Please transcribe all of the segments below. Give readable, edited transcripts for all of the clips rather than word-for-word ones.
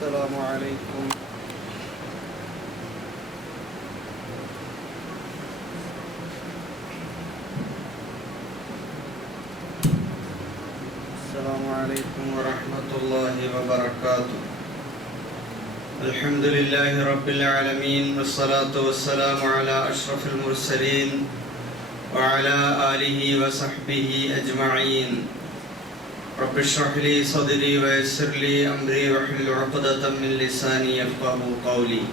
السلام عليكم ورحمة الله وبركاته. الحمد لله رب العالمين والصلاة والسلام على أشرف المرسلين وعلى آله وصحبه أجمعين. رب اشرح لي صدري ويسر لي أمري واحلل عقدة من لساني يفقهوا قولي.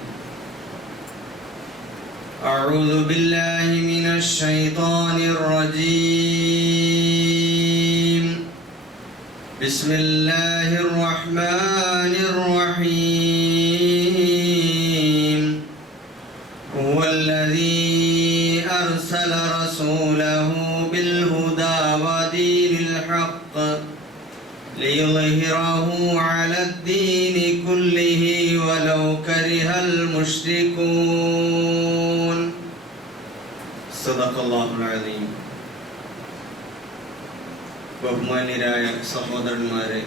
أعوذ بالله من الشيطان الرجيم. بسم الله الرحمن الرحيم. هو الذي أرسل رسوله بالهدى ودين الحق ليظهره على الدين كله ولو كره المشركون. صدق الله العظيم. ബഹുമാന്യരായ സഹോദരന്മാരെ,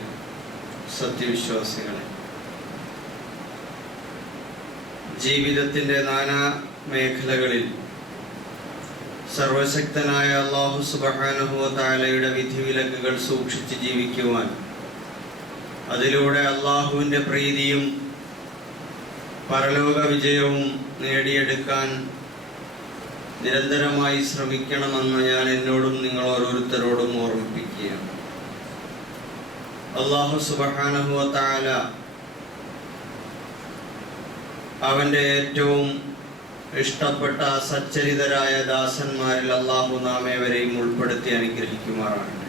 സത്യവിശ്വാസികളെ, ജീവിതത്തിൻ്റെ നാനാ മേഖലകളിൽ സർവശക്തനായ അല്ലാഹു സുബ്ഹാനഹു വ തആലയുടെ വിധിവിലക്കുകൾ സൂക്ഷിച്ച് ജീവിക്കുവാൻ, അതിലൂടെ അല്ലാഹുവിൻ്റെ പ്രീതിയും പരലോക വിജയവും നേടിയെടുക്കാൻ നിരന്തരമായി ശ്രമിക്കണമെന്ന് ഞാൻ എന്നോടും നിങ്ങൾ ഓരോരുത്തരോടും ഓർമ്മിപ്പിക്കുകയാണ്. അല്ലാഹു സുബ്ഹാനഹു വ തആല അവൻ്റെ ഏറ്റവും ഇഷ്ടപ്പെട്ട സച്ചരിതരായ ദാസന്മാരിൽ അല്ലാഹു നാം ഏവരെയും ഉൾപ്പെടുത്തി അനുഗ്രഹിക്കുമാറാകട്ടെ.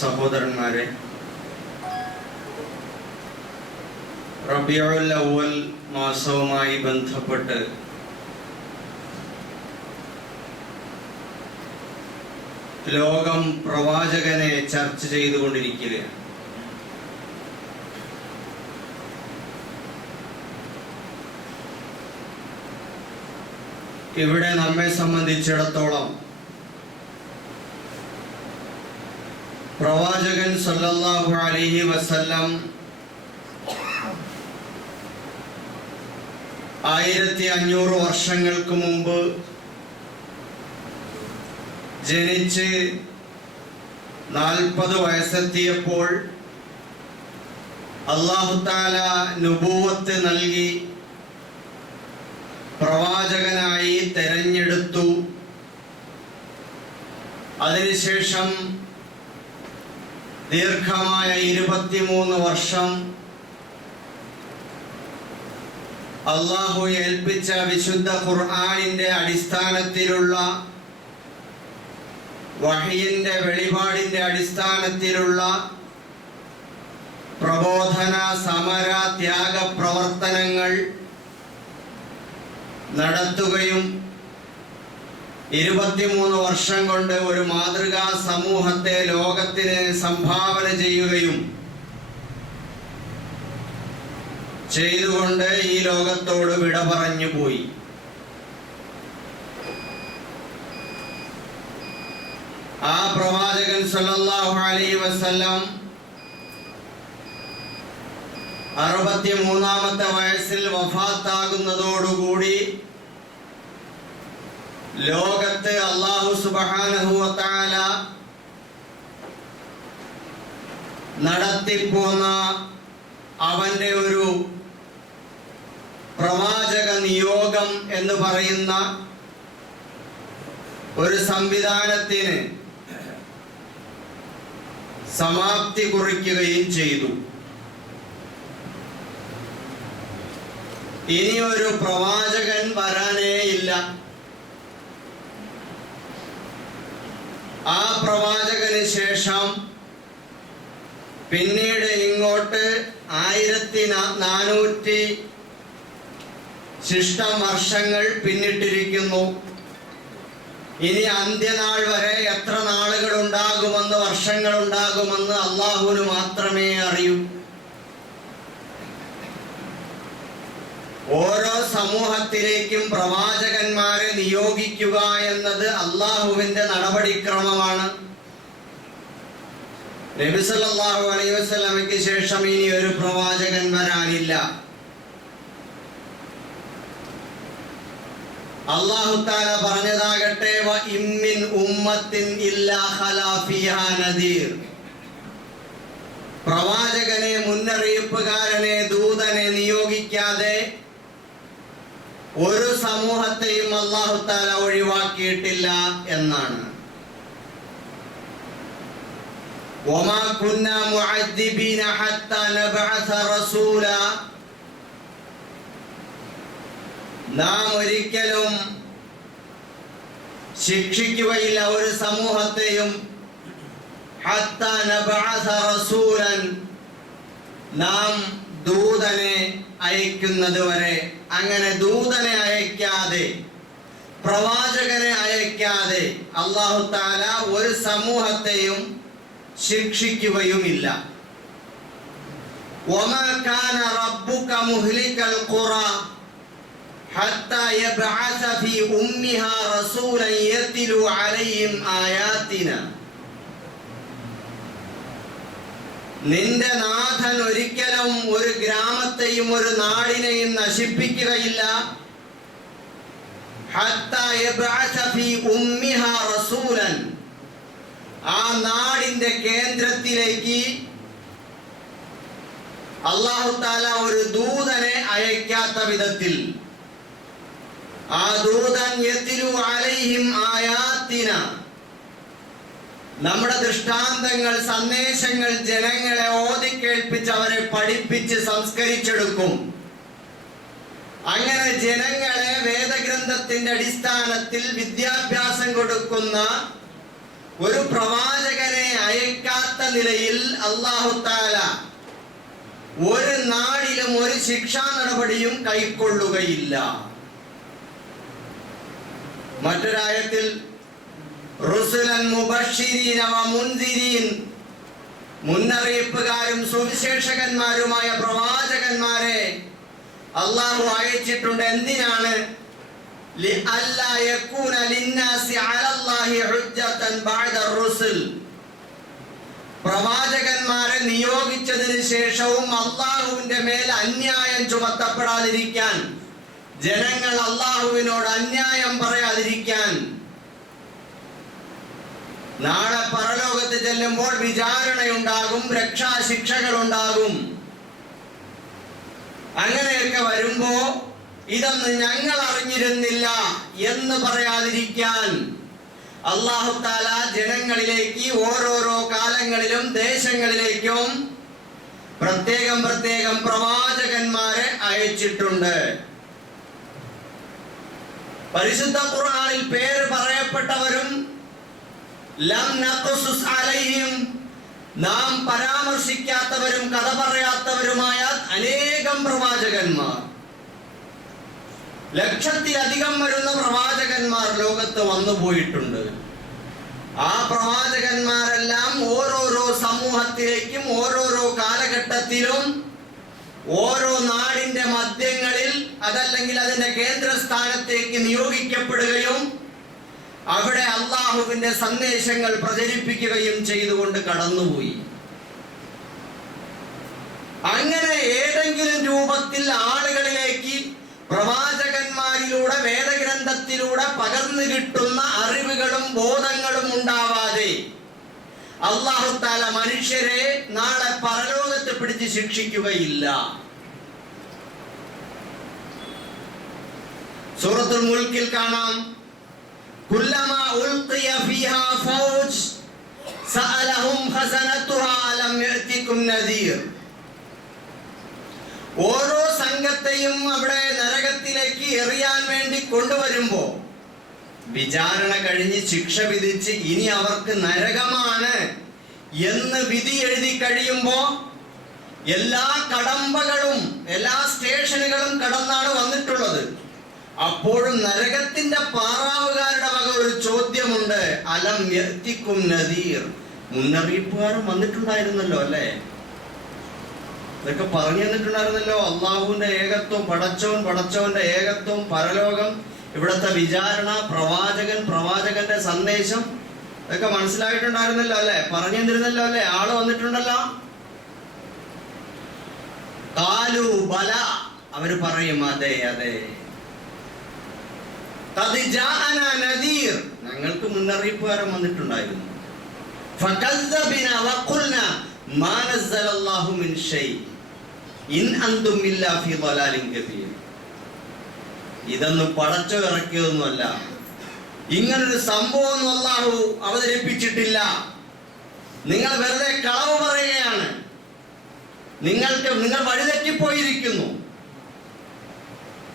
സഹോദരന്മാരെ, റബീഉൽ അവ്വൽ മാസവുമായി ബന്ധപ്പെട്ട് ലോകം പ്രവാചകനെ ചർച്ച ചെയ്തുകൊണ്ടിരിക്കുകയാണ്. ഇവിടെ നമ്മെ സംബന്ധിച്ചിടത്തോളം പ്രവാചകൻ സല്ലല്ലാഹു അലൈഹി വസല്ലം 1500 വർഷങ്ങൾക്ക് മുമ്പ് ജനിച്ച് 40 വയസ്സെത്തിയപ്പോൾ അല്ലാഹു തആല നുബുവത്ത് നൽകി പ്രവാചകനായി തെരഞ്ഞെടുത്തു. അതിനുശേഷം ദീർഘമായ 23 വർഷം അല്ലാഹു ഏൽപ്പിച്ച വിശുദ്ധ ഖുർആനിന്റെ അടിസ്ഥാനത്തിലുള്ള വഹയിന്റെ വെളിപാടിന്റെ അടിസ്ഥാനത്തിലുള്ള പ്രബോധന, സമര, ത്യാഗ പ്രവർത്തനങ്ങൾ നടത്തുകയും 23 വർഷം കൊണ്ട് ഒരു മാതൃകാ സമൂഹത്തെ ലോകത്തിന് സംഭാവന ചെയ്യുകയും ചെയ്തുകൊണ്ട് ഈ ലോകത്തോട് വിട പറഞ്ഞു പോയി. ആ പ്രവാചകൻ സല്ലല്ലാഹു അലൈഹി വസല്ലം 63-ാമത്തെ വയസ്സിൽ വഫാത്താകുന്നതോടുകൂടി ലോകത്ത് അല്ലാഹു സുബ്ഹാനഹു വ തആല നടത്തിപ്പോന്ന അവന്റെ ഒരു പ്രവാചക നിയോഗം എന്ന് പറയുന്ന ഒരു സംവിധാനത്തിന് സമാപ്തി കുറിക്കുകയും ചെയ്തു. ഇനിയൊരു പ്രവാചകൻ വരാനേ ഇല്ല. ആ പ്രവാചകന് ശേഷം പിന്നീട് ഇങ്ങോട്ട് 1400 ശിഷ്ടം വർഷങ്ങൾ പിന്നിട്ടിരിക്കുന്നു. ഇനി അന്ത്യനാൾ വരെ എത്ര നാളുകൾ ഉണ്ടാകുമെന്ന്, വർഷങ്ങൾ ഉണ്ടാകുമെന്ന് അല്ലാഹുവിന് മാത്രമേ അറിയൂ. ഓരോ സമൂഹത്തിലേക്കും പ്രവാചകന്മാരെ നിയോഗിക്കുക എന്നത് അല്ലാഹുവിന്റെ നടപടിക്രമമാണ്. നബി സല്ലല്ലാഹു അലൈഹി വസല്ലമയ്ക്ക് ശേഷം ഇനി ഒരു പ്രവാചകൻ വരാനില്ല. അല്ലാഹു തആല പറഞ്ഞതാകട്ടെ വ ഇമ്മിൻ ഉമ്മത്തിൻ ഇല്ലാ ഖലാ ഫീഹാ നദീർ. പ്രവാചകനെ, മുന്നറിയിപ്പുകാരനെ, ദൂതനെ നിയോഗിക്കാതെ ഒരു സമൂഹത്തെയും അല്ലാഹു തആല ഒഴിവാക്കിയിട്ടില്ല എന്നാണ്. വമാ കുന്നാ മുഅദ്ദിബീന ഹത്താ നബഅസ റസൂല. നാം ഒരിക്കലും ശിക്ഷിക്കുകയില്ല ഒരു സമൂഹത്തെയും ഹത്താ നബഅസ റസൂലൻ, നാം ദൂതനെ അയക്കുന്നത് വരെ. അങ്ങനെ ദൂതനെ അയക്കാതെ, പ്രവാചകനെ അയക്കാതെ അല്ലാഹു തആല ഒരു സമൂഹത്തെയും ശിക്ഷിക്കുകയുമില്ല. വമാ കാന റബ്ബുക മുഹ്ലികൽ ഖുറാ ഹത്താ യബ്അസ ഫീ ഉമ്മിഹാ റസൂലൻ യത്ലു അലൈഹിം ആയാതിനാ. നിന്റെ നാഥൻ ഒരിക്കലും ഒരു ഗ്രാമത്തെയും ഒരു നാടിനെയും നശിപ്പിക്കുകയില്ല. ഹത്താ യബ്അസ ഫീ ഉമ്മിഹാ റസൂലൻ, ആ നാടിന്റെ കേന്ദ്രത്തിലേക്ക് അല്ലാഹു തആല ഒരു ദൂതനെ അയക്കാത്ത വിധത്തിൽ, ആ ദൂതൻ യത്ലു അലൈഹിം ആയാതിന, നമ്മുടെ ദൃഷ്ടാന്തങ്ങൾ, സന്ദേശങ്ങൾ ജനങ്ങളെ ഓതിക്കേൾപ്പിച്ച് അവരെ പഠിപ്പിച്ച് സംസ്കരിച്ചെടുക്കും. അങ്ങനെ ജനങ്ങളെ വേദഗ്രന്ഥത്തിന്റെ അടിസ്ഥാനത്തിൽ വിദ്യാഭ്യാസം കൊടുക്കുന്ന ഒരു പ്രവാചകനെ അയക്കാത്ത നിലയിൽ അല്ലാഹു തആല ഒരു നാടിലും ഒരു ശിക്ഷാ നടപടിയും കൈക്കൊള്ളുകയില്ല. മറ്റൊരായത്തിൽ റുസുലൻ മുബശ്ശിരീന വ മുൻദിരീൻ, മുന്നറിയിപ്പുകാരും സുവിശേഷകന്മാരുമായ പ്രവാചകന്മാരെ അല്ലാഹു അയച്ചിട്ടുണ്ട്. എന്തിനാണ്? ലിഅല്ലാ യകൂന ലിന്നാസി അലല്ലാഹി ഹുജ്ജതൻ ബഅദ റുസുൽ. പ്രവാചകന്മാരെ നിയോഗിച്ചതിന് ശേഷവും അല്ലാഹുവിന്റെ മേൽ അന്യായം ചുമത്തപ്പെടാതിരിക്കാൻ, ജനങ്ങൾ അല്ലാഹുവിനോട് അന്യായം പറയാതിരിക്കാൻ, നാളെ പരലോകത്ത് ചെല്ലുമ്പോൾ വിചാരണയുണ്ടാകും, രക്ഷാശിക്ഷകൾ ഉണ്ടാകും. അങ്ങനെയൊക്കെ വരുമ്പോ ഇതൊന്നും ഞങ്ങൾ അറിഞ്ഞിരുന്നില്ല എന്ന് പറയാതിരിക്കാൻ അല്ലാഹു തആല ജനങ്ങളിലേക്ക് ഓരോരോ കാലങ്ങളിലും ദേശങ്ങളിലേക്കും പ്രത്യേകം പ്രത്യേകം പ്രവാചകന്മാരെ അയച്ചിട്ടുണ്ട്. പരിശുദ്ധ ഖുർആനിൽ പേര് പറയപ്പെട്ടവരും ലം നഖ്സുസ് അലൈഹിം, നാം പരാമർശിക്കാത്തവരും കഥ പറയാത്തവരുമായ അനേകം പ്രവാചകന്മാർ, ലക്ഷത്തിലധികം വരുന്ന പ്രവാചകന്മാർ ലോകത്ത് വന്നുപോയിട്ടുണ്ട്. ആ പ്രവാചകന്മാരെല്ലാം ഓരോരോ സമൂഹത്തിലേക്കും ഓരോരോ കാലഘട്ടത്തിലും ഓരോ നാടിന്റെ മധ്യങ്ങളിൽ അതല്ലെങ്കിൽ അതിന്റെ കേന്ദ്രസ്ഥാനത്തേക്ക് നിയോഗിക്കപ്പെടുകയും അവിടെ അല്ലാഹുവിന്റെ സന്ദേശങ്ങൾ പ്രചരിപ്പിക്കുകയും ചെയ്തുകൊണ്ട് കടന്നുപോയി. അങ്ങനെ ഏതെങ്കിലും രൂപത്തിൽ ആളുകളിലേക്ക് പ്രവാചകന്മാരിലൂടെ വേദഗ്രന്ഥത്തിലൂടെ പകർന്നു കിട്ടുന്ന അറിവുകളും ബോധങ്ങളും ഉണ്ടാവാതെ അല്ലാഹു തആല മനുഷ്യരെ നാളെ പരലോകത്ത് പിടിച്ച് ശിക്ഷിക്കുകയില്ല. സൂറത്തുൽ മുൽക്കിൽ കാണാം, കുല്ലമാ ഉൽഖിയ ഫീഹാ ഫൗജ് സഅലഹും ഖസനതുഹാ അലം യഅതികും നദീർ. ഓരോ സംഘത്തെയും അവിടെ നരകത്തിലേക്ക് എറിയാൻ വേണ്ടി കൊണ്ടുവരുമ്പോ, വിചാരണ കഴിഞ്ഞ് ശിക്ഷ വിധിച്ച് ഇനി അവർക്ക് നരകമാണ് എന്ന് വിധി എഴുതി കഴിയുമ്പോ എല്ലാ കടമ്പകളും എല്ലാ സ്റ്റേഷനുകളും കടന്നാണ് വന്നിട്ടുള്ളത്. അപ്പോഴും നരകത്തിന്റെ പാറാവുകാരുടെ വക ഒരു ചോദ്യമുണ്ട്, അലം യഅതികും നദീർ, മുന്നറിയിപ്പുകാരും വന്നിട്ടുണ്ടായിരുന്നല്ലോ അല്ലേ? ഇതൊക്കെ പറഞ്ഞു തന്നിട്ടുണ്ടായിരുന്നല്ലോ. അള്ളാഹുവിന്റെ ഏകത്വം, പടച്ചവന്റെ ഏകത്വം, പരലോകം, ഇവിടുത്തെ വിചാരണ, പ്രവാചകന്റെ സന്ദേശം, ഇതൊക്കെ മനസ്സിലായിട്ടുണ്ടായിരുന്നല്ലോ അല്ലെ? പറഞ്ഞിരുന്നല്ലോ അല്ലെ? ആള് വന്നിട്ടുണ്ടല്ലോ. ഖാലു ബല, അവര് പറയും അതെ അതെ. ഖദ് ജാഅനാ നദീർ, ഞങ്ങൾക്ക് മുന്നറിയിപ്പുകാരൻ വന്നിട്ടുണ്ടായിരുന്നു. ഫകദ്ദബനാ വഖുൽനാ മാ നസ്സലല്ലാഹു മിൻ ഷൈ ഇൻ അൻതും ഇല്ലാ ഫീ ളലാലിൻ കബീർ. ഇതൊന്നും പടച്ചോ ഇറക്കിയതൊന്നുമല്ല, ഇങ്ങനൊരു സംഭവം അല്ലാഹു അവതരിപ്പിച്ചിട്ടില്ല. നിങ്ങൾ വെറുതെ കളവ് പറയുകയാണ്, നിങ്ങൾ വഴിതെറ്റിപ്പോയിരിക്കുന്നു,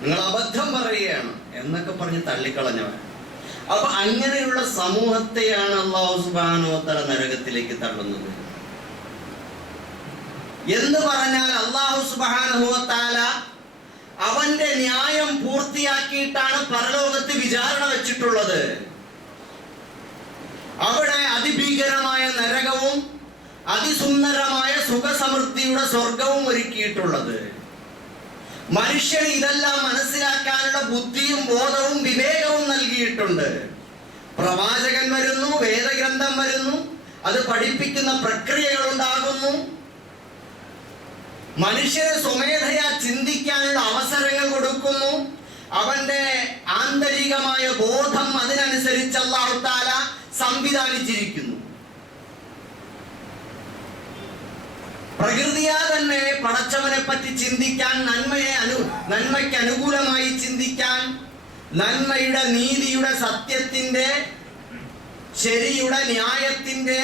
നിങ്ങൾ അബദ്ധം പറയുകയാണ് എന്നൊക്കെ പറഞ്ഞ് തള്ളിക്കളഞ്ഞവൻ. അപ്പൊ അങ്ങനെയുള്ള സമൂഹത്തെയാണ് അല്ലാഹു സുബ്ഹാനഹു വ തആല നരകത്തിലേക്ക് തള്ളുന്നത്. എന്ന് പറഞ്ഞാൽ അല്ലാഹു സുബ്ഹാനഹു വ തആല അവന്റെ ന്യായം പൂർത്തിയാക്കിയിട്ടാണ് പരലോകത്ത് വിചാരണ വെച്ചിട്ടുള്ളത്. അവിടെ അതിഭീകരമായ നരകവും അതിസുന്ദരമായ സുഖസമൃദ്ധിയുടെ സ്വർഗവും ഒരുക്കിയിട്ടുള്ളത്. മനുഷ്യന് ഇതെല്ലാം മനസ്സിലാക്കാനുള്ള ബുദ്ധിയും ബോധവും വിവേകവും നൽകിയിട്ടുണ്ട്. പ്രവാചകൻ വരുന്നു, വേദഗ്രന്ഥം വരുന്നു, അത് പഠിപ്പിക്കുന്ന പ്രക്രിയകൾ ഉണ്ടാകുന്നു. മനുഷ്യനെ സ്വമേധയാ ചിന്തിക്കാനുള്ള അവസരങ്ങൾ കൊടുക്കുന്നു. അവന്റെ ആന്തരികമായ ബോധം അതിനനുസരിച്ച് അല്ലാഹു തആല സംവിധാനിച്ചിരിക്കുന്നു. പ്രകൃതിയാ തന്നെ പടച്ചവനെ പറ്റി ചിന്തിക്കാൻ, നന്മയ്ക്ക് അനുകൂലമായി ചിന്തിക്കാൻ, നന്മയുടെ, നീതിയുടെ, സത്യത്തിന്റെ, ശരിയുടെ, ന്യായത്തിന്റെ,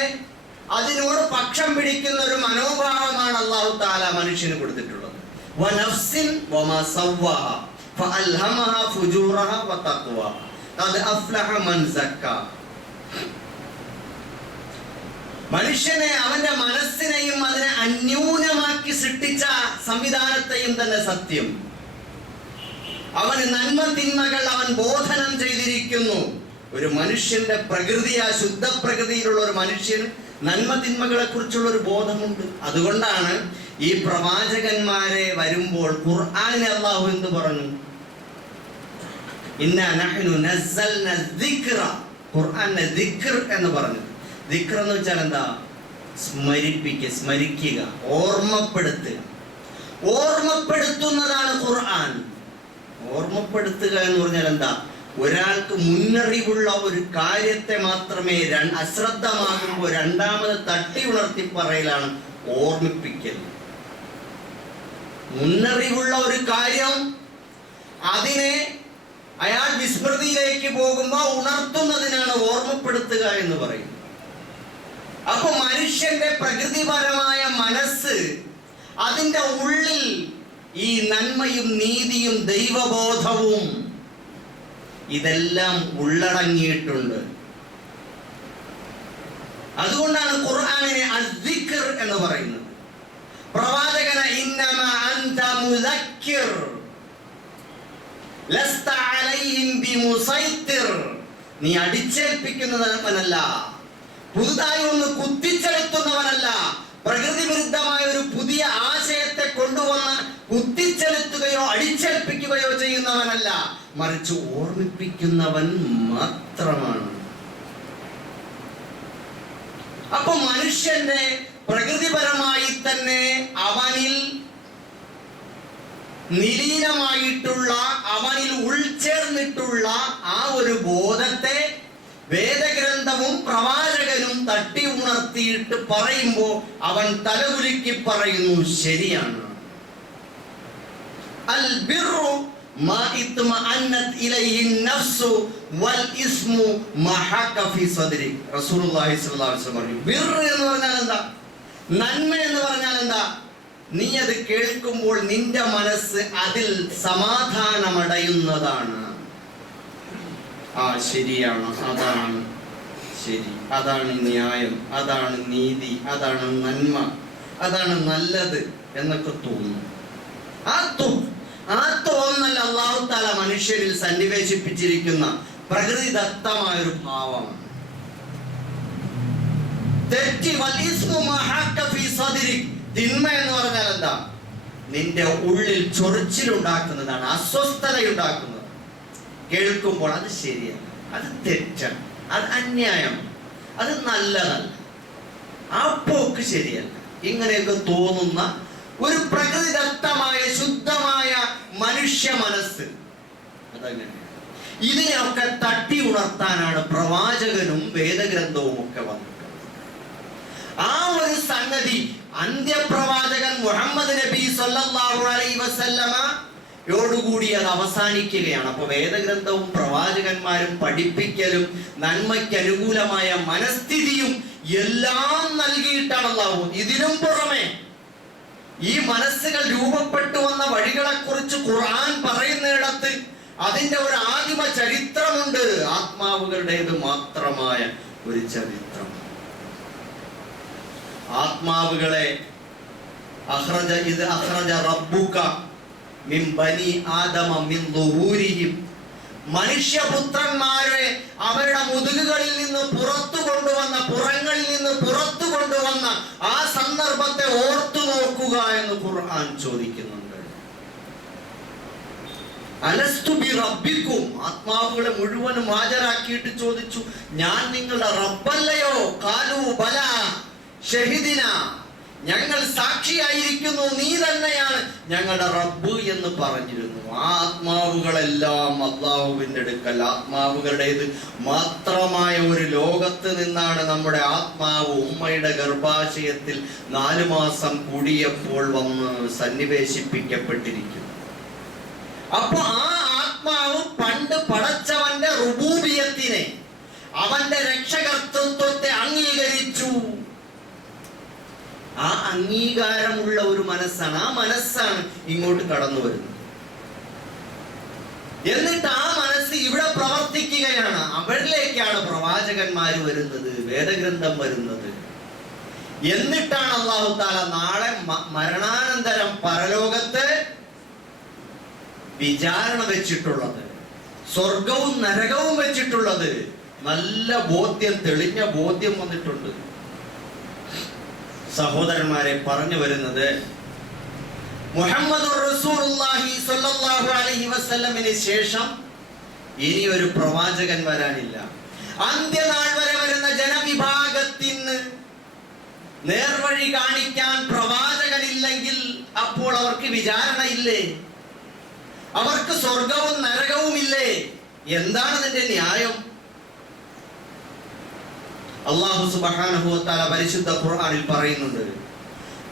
അതിനോട് പക്ഷം പിടിക്കുന്ന ഒരു മനോഭാവമാണ് അല്ലാഹു തആല മനുഷ്യന് കൊടുത്തിട്ടുള്ളത്. വനഫ്സിൻ വമാ സവ്വാഹ ഫഅൽഹമഹാ ഫുജൂറഹ വതഖ്വാ ഖദ് അഫ്ലഹ മൻ സക്ക. മനുഷ്യനെ, അവന്റെ മനസ്സിനെയും അതിനെ അന്യൂനമാക്കി സൃഷ്ടിച്ച സംവിധാനത്തെയും തന്നെ സത്യം. അവന് നന്മ തിന്മകൾ അവൻ ബോധനം ചെയ്തിരിക്കുന്നു. ഒരു മനുഷ്യന്റെ പ്രകൃതിയാ, ശുദ്ധ പ്രകൃതിയിലുള്ള ഒരു മനുഷ്യന് നന്മ തിന്മകളെ കുറിച്ചുള്ള ഒരു ബോധമുണ്ട്. അതുകൊണ്ടാണ് ഈ പ്രവാചകന്മാരെ വരുമ്പോൾ ഖുർആനിനെ അല്ലാഹു എന്ത് പറഞ്ഞു? ഇന്നാ നഹ്നു നസ്സൽന ദിക്റ, ഖുർആനിനെ ദിക്ർ എന്ന് പറഞ്ഞു. ദിക്ർ എന്ന് വെച്ചാൽ എന്താ? സ്മരിക്കുക, ഓർമ്മപ്പെടുത്തുക. ഓർമ്മപ്പെടുത്തുന്നതാണ് ഖുർആൻ. ഓർമ്മപ്പെടുത്തുക എന്ന് പറഞ്ഞാൽ എന്താ? ഒരാൾക്ക് മുന്നറിവുള്ള ഒരു കാര്യത്തെ മാത്രമേ അശ്രദ്ധമാകുമ്പോൾ രണ്ടാമത് തട്ടി ഉണർത്തി പറയലാണ് ഓർമ്മിപ്പിക്കൽ. മുന്നറിവുള്ള ഒരു കാര്യം അതിനെ അയാൾ വിസ്മൃതിയിലേക്ക് പോകുമ്പോൾ ഉണർത്തുന്നതിനാണ് ഓർമ്മപ്പെടുത്തുക എന്ന് പറയുന്നത്. അപ്പൊ മനുഷ്യന്റെ പ്രകൃതിപരമായ മനസ്സ്, അതിന്റെ ഉള്ളിൽ ഈ നന്മയും നീതിയും ദൈവബോധവും ഇതെല്ലാം ഉള്ളടങ്ങിയിട്ടുണ്ട്. അതുകൊണ്ടാണ് ഖുർആനിനെ അദ്ദിക്ർ എന്ന് പറയുന്നത്. പ്രവാചകനെ ഇന്നമാ അൻത മുദക്കിർ ലസ്ത അലൈഹിം ബിമുസൈത്തിർ, നീ അടിച്ചേൽപ്പിക്കുന്നവനല്ല, പുതുതായി ഒന്ന് കുത്തിച്ചെലുത്തുന്നവനല്ല, പ്രകൃതി വിരുദ്ധമായ ഒരു പുതിയ ആശയത്തെ കൊണ്ടുവന്ന് കുത്തിച്ചെലുത്തുകയോ അടിച്ചേൽപ്പിക്കുകയോ ചെയ്യുന്നവനല്ല, മറിച്ച് ഓർമ്മിപ്പിക്കുന്നവൻ മാത്രമാണ്. അപ്പൊ മനുഷ്യന്റെ പ്രകൃതിപരമായി തന്നെ അവനിൽ നിലീനമായിട്ടുള്ള, അവനിൽ ഉൾച്ചേർന്നിട്ടുള്ള ആ ഒരു ബോധത്തെ വേദഗ്രന്ഥവും പ്രവാചകനും തട്ടി ഉണർത്തിയിട്ട് പറയുമ്പോൾ അവൻ തലകുലുക്കി പറയുന്നു, ശരിയാണ്. അൽ ബിർറു മാ ഇത്മഅന്നത് ഇലൈഹി നഫ്സു വൽ ഇസ്മു മഹക ഫീ സദ്രി. റസൂലുള്ളാഹി സ്വല്ലല്ലാഹു അലൈഹി വസല്ലം പറഞ്ഞു, ബിർ എന്ന് പറഞ്ഞാൽ എന്താ? നന്മ എന്ന് പറഞ്ഞാൽ എന്താ? നീ അത് കേൾക്കുമ്പോൾ നിന്റെ മനസ്സ് അതിൽ സമാധാനമടയുന്നതാണ്. ആ ശരിയാണ്, അതാണ് ശരി, അതാണ് ന്യായം, അതാണ് നീതി, അതാണ് നന്മ, അതാണ് നല്ലത് എന്നൊക്കെ തോന്നുന്നു. ആ തോന്നൽ അല്ലാഹു തആല മനുഷ്യരിൽ സന്നിവേശിപ്പിച്ചിരിക്കുന്ന പ്രകൃതിദത്തമായ ഒരു ഭാവമാണ്. തെറ്റി വൽഇസ്മു മഹക ഫീ സദ്രി, തിന്മ എന്ന് പറഞ്ഞാൽ എന്താ? നിന്റെ ഉള്ളിൽ ചൊറിച്ചിലുണ്ടാക്കുന്നതാണ്, അസ്വസ്ഥതയുണ്ടാക്കുന്നത്. കേൾക്കുമ്പോൾ അത് ശരിയാണ്, അത് തെറ്റാണ്, അത് അന്യായം, അത് നല്ലതല്ല, ആ പോക്ക് ശരിയല്ല. ഇങ്ങനെയൊക്കെ തോന്നുന്ന ഒരു പ്രകൃതിദത്തമായ ശുദ്ധമായ മനുഷ്യ മനസ്സ് അതങ്ങനെ. ഇതിനെയൊക്കെ തട്ടി ഉണർത്താനാണ് പ്രവാചകനും വേദഗ്രന്ഥവും ഒക്കെ വന്നിട്ടുള്ളത്. ആ ഒരു സംഗതി അന്ത്യപ്രവാചകൻ മുഹമ്മദ് നബി സല്ലല്ലാഹു അലൈഹി വസല്ലമ യോടുകൂടി അത് അവസാനിക്കുകയാണ്. അപ്പൊ വേദഗ്രന്ഥവും പ്രവാചകന്മാരും പഠിപ്പിക്കലും നന്മയ്ക്ക് അനുകൂലമായ മനസ്ഥിതിയും എല്ലാം നൽകിയിട്ടാണ് അല്ലാഹു. ഇതിനും പുറമെ ഈ മനസ്സുകൾ രൂപപ്പെട്ടു വന്ന വഴികളെ കുറിച്ച് ഖുർആൻ പറയുന്നിടത്ത് അതിന്റെ ഒരു ആദിമ ചരിത്രമുണ്ട്. ആത്മാവുകളുടേത് മാത്രമായ ഒരു ചരിത്രം. ആത്മാവുകളെ അഖ്റജ റബ്ബുക മിൻ ബനി ആദമ മിൻ ദുഹൂരിഹിം, മനുഷ്യപുത്രന്മാരെ അവരുടെ മുതുകുകളിൽ നിന്ന് പുറത്തു കൊണ്ടുവന്ന, പുറങ്ങളിൽ നിന്ന് പുറത്തു കൊണ്ടുവന്ന ആ സന്ദർഭത്തെ ഓർത്തു നോക്കുക എന്ന് ഖുർആൻ ചോദിക്കുന്നുണ്ട്. അലസ്തു ബി റബ്ബിക്കും, ആത്മാവുകളെ മുഴുവനും ഹാജരാക്കിയിട്ട് ചോദിച്ചു, ഞാൻ നിങ്ങളുടെ റബ്ബല്ലയോ? ഖാലൂ ബലാ ഷഹിദിന, ഞങ്ങൾ സാക്ഷിയായിരിക്കുന്നു, നീ തന്നെയാണ് ഞങ്ങളുടെ റബ്ബ് എന്ന് പറഞ്ഞിരുന്നു. ആ ആത്മാവുകളെല്ലാം അല്ലാഹുവിന്റെ അടുക്കൽ, ആത്മാവുകളുടേത് മാത്രമായ ഒരു ലോകത്ത് നിന്നാണ് നമ്മുടെ ആത്മാവ് ഉമ്മയുടെ ഗർഭാശയത്തിൽ 4 മാസം കൂടിയപ്പോൾ വന്ന് സന്നിവേശിപ്പിക്കപ്പെട്ടിരിക്കുന്നു. അപ്പൊ ആ ആത്മാവ് പണ്ട് പടച്ചവന്റെ റുബൂബിയത്തിനെ, അവന്റെ രക്ഷകർത്തൃത്വത്തെ അംഗീകരിച്ചു. ആ അംഗീകാരമുള്ള ഒരു മനസ്സാണ്, ആ മനസ്സാണ് ഇങ്ങോട്ട് കടന്നു വരുന്നത്. എന്നിട്ട് ആ മനസ്സ് ഇവിടെ പ്രവർത്തിക്കുകയാണ്. അവരിലേക്കാണ് പ്രവാചകന്മാർ വരുന്നത്, വേദഗ്രന്ഥം വരുന്നത്. എന്നിട്ടാണ് അല്ലാഹു തആല നാളെ മരണാനന്തരം പരലോകത്ത് വിചാരണ വെച്ചിട്ടുള്ളത്, സ്വർഗവും നരകവും വെച്ചിട്ടുള്ളത്. നല്ല ബോധ്യം, തെളിഞ്ഞ ബോധ്യം വന്നിട്ടുണ്ട്. സഹോദരന്മാരെ, പറഞ്ഞു വരുന്നത് മുഹമ്മദുർ റസൂലുള്ളാഹി സ്വല്ലല്ലാഹു അലൈഹി വസല്ലമിന് ശേഷം ഇനി ഒരു പ്രവാചകൻ വരാനില്ല. അന്ത്യനാൾ വരെ വരുന്ന ജനവിഭാഗത്തിന് നേർവഴി കാണിക്കാൻ പ്രവാചകനില്ലെങ്കിൽ അപ്പോൾ അവർക്ക് വിചാരണയില്ലേ? അവർക്ക് സ്വർഗവും നരകവും ഇല്ലേ? എന്താണ് ഇതിന്റെ ന്യായം? അല്ലാഹു സുബ്ഹാനഹു വ തആല പരിശുദ്ധ ഖുർആനിൽ പറയുന്നുണ്ട്,